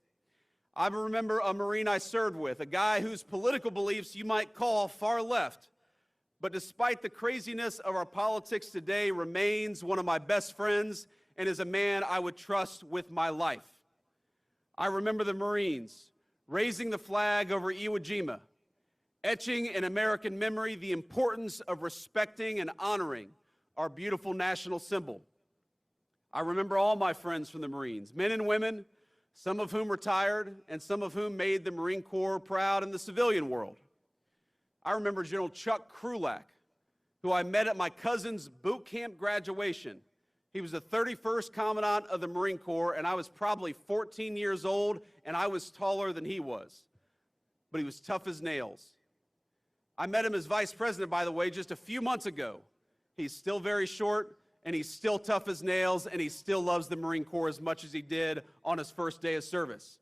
I remember a Marine I served with, a guy whose political beliefs you might call far left, but despite the craziness of our politics today, remains one of my best friends and is a man I would trust with my life. I remember the Marines raising the flag over Iwo Jima, etching in American memory the importance of respecting and honoring our beautiful national symbol. I remember all my friends from the Marines, men and women, some of whom retired, and some of whom made the Marine Corps proud in the civilian world. I remember General Chuck Krulak, who I met at my cousin's boot camp graduation. He was the 31st Commandant of the Marine Corps, and I was probably 14 years old, and I was taller than he was. But he was tough as nails. I met him as Vice President, by the way, just a few months ago. He's still very short, and he's still tough as nails, and he still loves the Marine Corps as much as he did on his first day of service.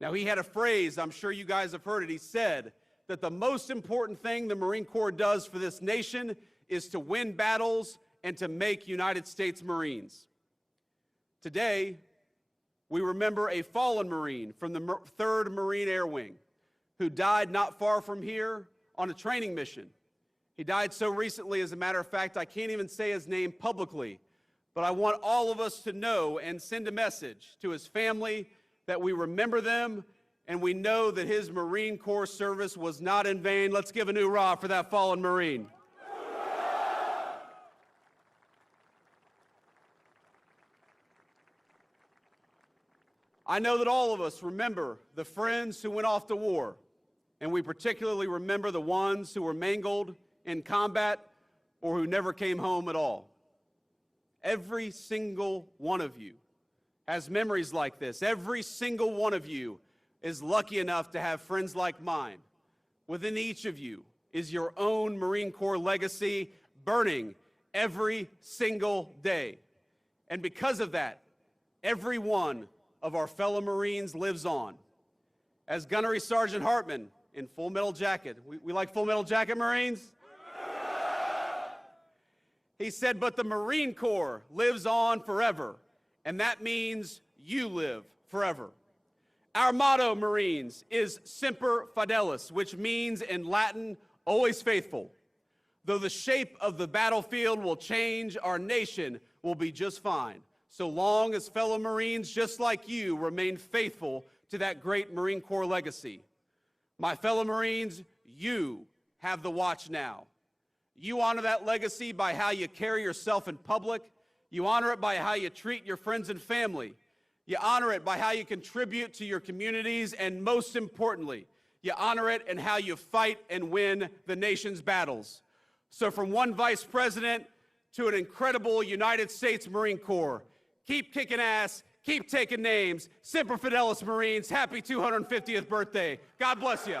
Now, he had a phrase, I'm sure you guys have heard it. He said that the most important thing the Marine Corps does for this nation is to win battles and to make United States Marines. Today, we remember a fallen Marine from the 3rd Marine Air Wing who died not far from here on a training mission. He died so recently, as a matter of fact, I can't even say his name publicly, but I want all of us to know and send a message to his family that we remember them and we know that his Marine Corps service was not in vain. Let's give an hoorah for that fallen Marine. I know that all of us remember the friends who went off to war, and we particularly remember the ones who were mangled in combat or who never came home at all. Every single one of you has memories like this. Every single one of you is lucky enough to have friends like mine. Within each of you is your own Marine Corps legacy burning every single day. And because of that, every one of our fellow Marines lives on. As Gunnery Sergeant Hartman in Full Metal Jacket, we like Full Metal Jacket, Marines? He said, but the Marine Corps lives on forever, and that means you live forever. Our motto, Marines, is Semper Fidelis, which means in Latin, always faithful. Though the shape of the battlefield will change, our nation will be just fine, so long as fellow Marines just like you remain faithful to that great Marine Corps legacy. My fellow Marines, you have the watch now. You honor that legacy by how you carry yourself in public. You honor it by how you treat your friends and family. You honor it by how you contribute to your communities, and most importantly, you honor it in how you fight and win the nation's battles. So from one Vice President to an incredible United States Marine Corps, keep kicking ass, keep taking names. Semper Fidelis, Marines. Happy 250th birthday. God bless you.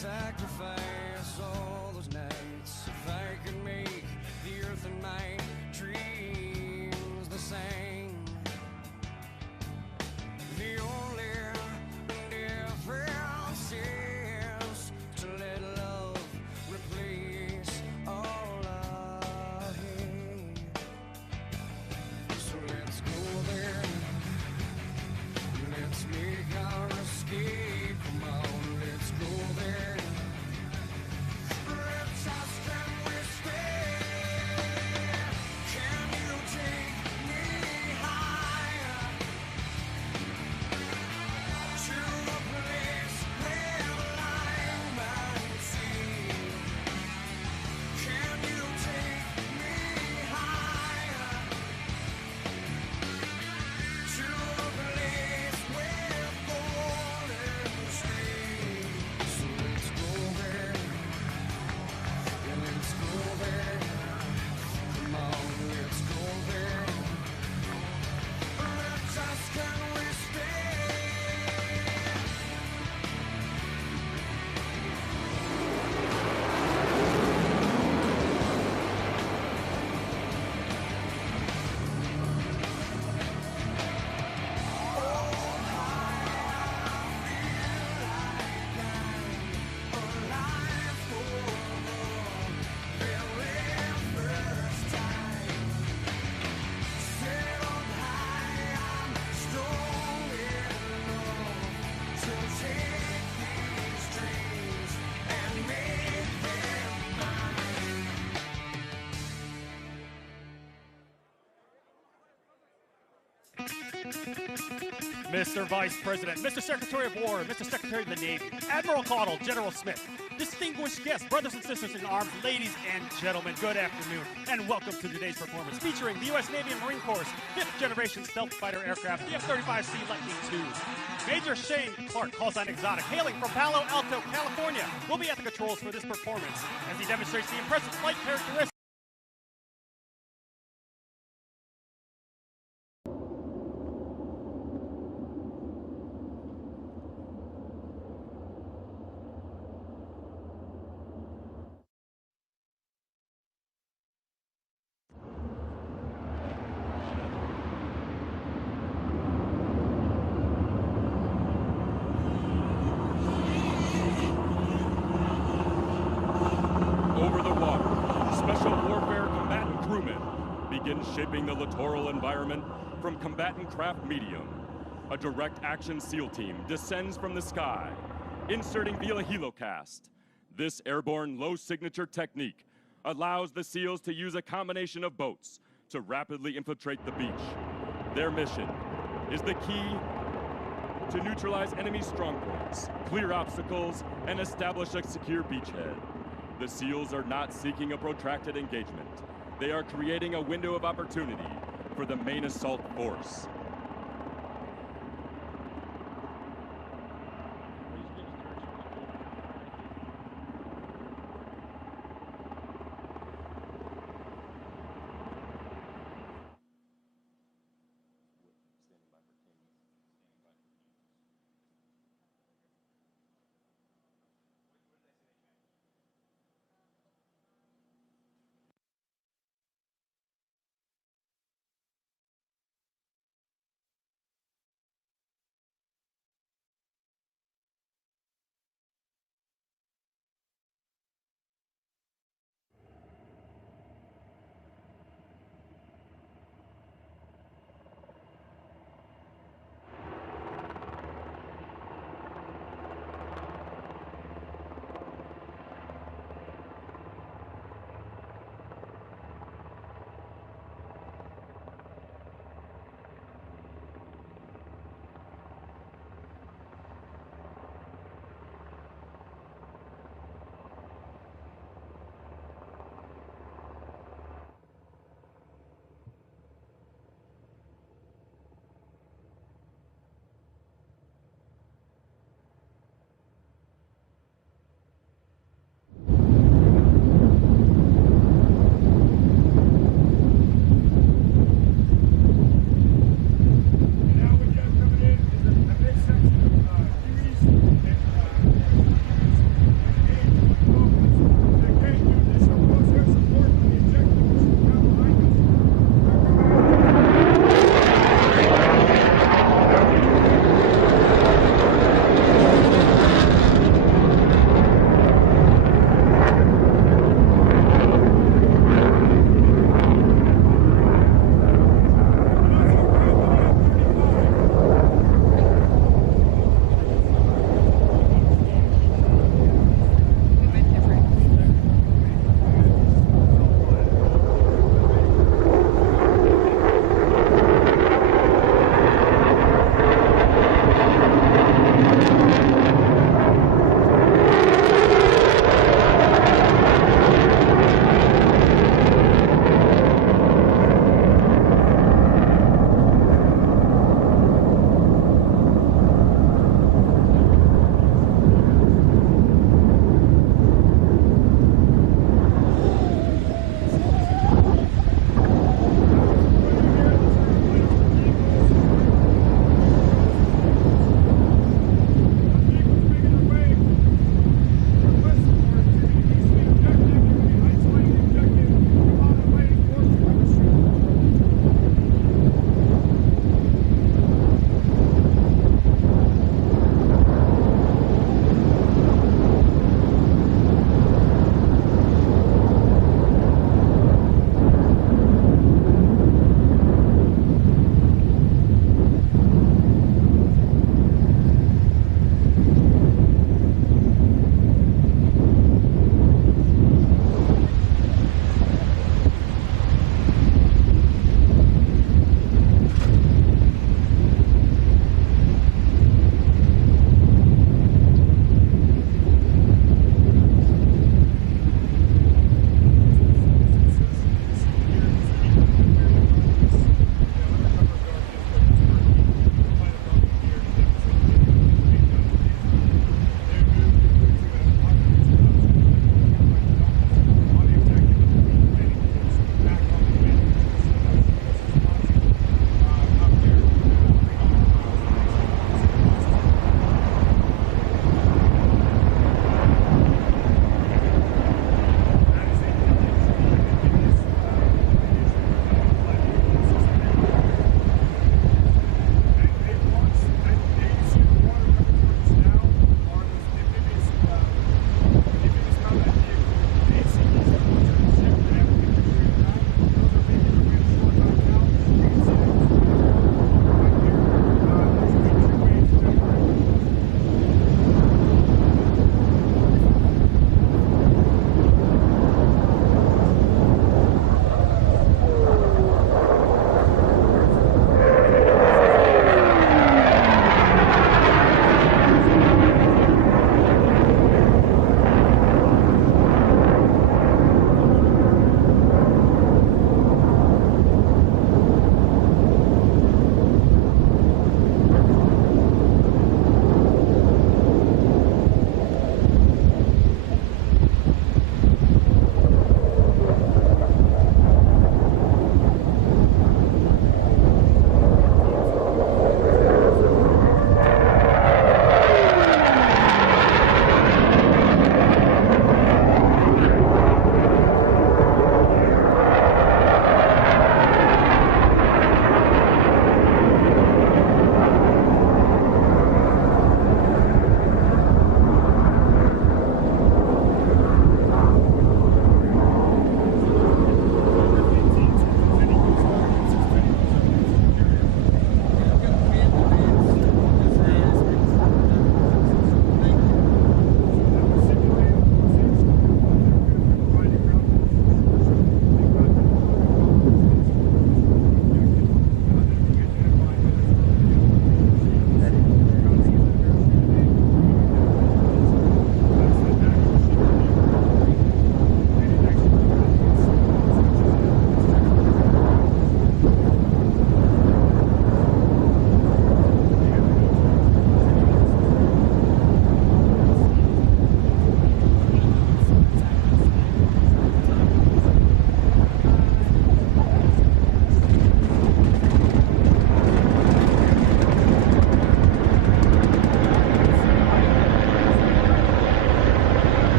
Sacrifice all those nights if I could make the earth and my dreams the same. The only difference is to let love replace all I hate. So let's go there. Let's make our escape. Come on, let's go there. Mr. Vice President, Mr. Secretary of War, Mr. Secretary of the Navy, Admiral Caudle, General Smith, distinguished guests, brothers and sisters in arms, ladies and gentlemen, good afternoon, and welcome to today's performance featuring the U.S. Navy and Marine Corps' 5th generation stealth fighter aircraft, the F-35C Lightning II. Major Shane Clark, call sign Exotic, hailing from Palo Alto, California, will be at the controls for this performance as he demonstrates the impressive flight characteristics. Shaping the littoral environment from combatant craft medium. A direct action SEAL team descends from the sky, inserting via helocast. This airborne low signature technique allows the SEALs to use a combination of boats to rapidly infiltrate the beach. Their mission is the key to neutralize enemy strongpoints, clear obstacles, and establish a secure beachhead. The SEALs are not seeking a protracted engagement. They are creating a window of opportunity for the main assault force.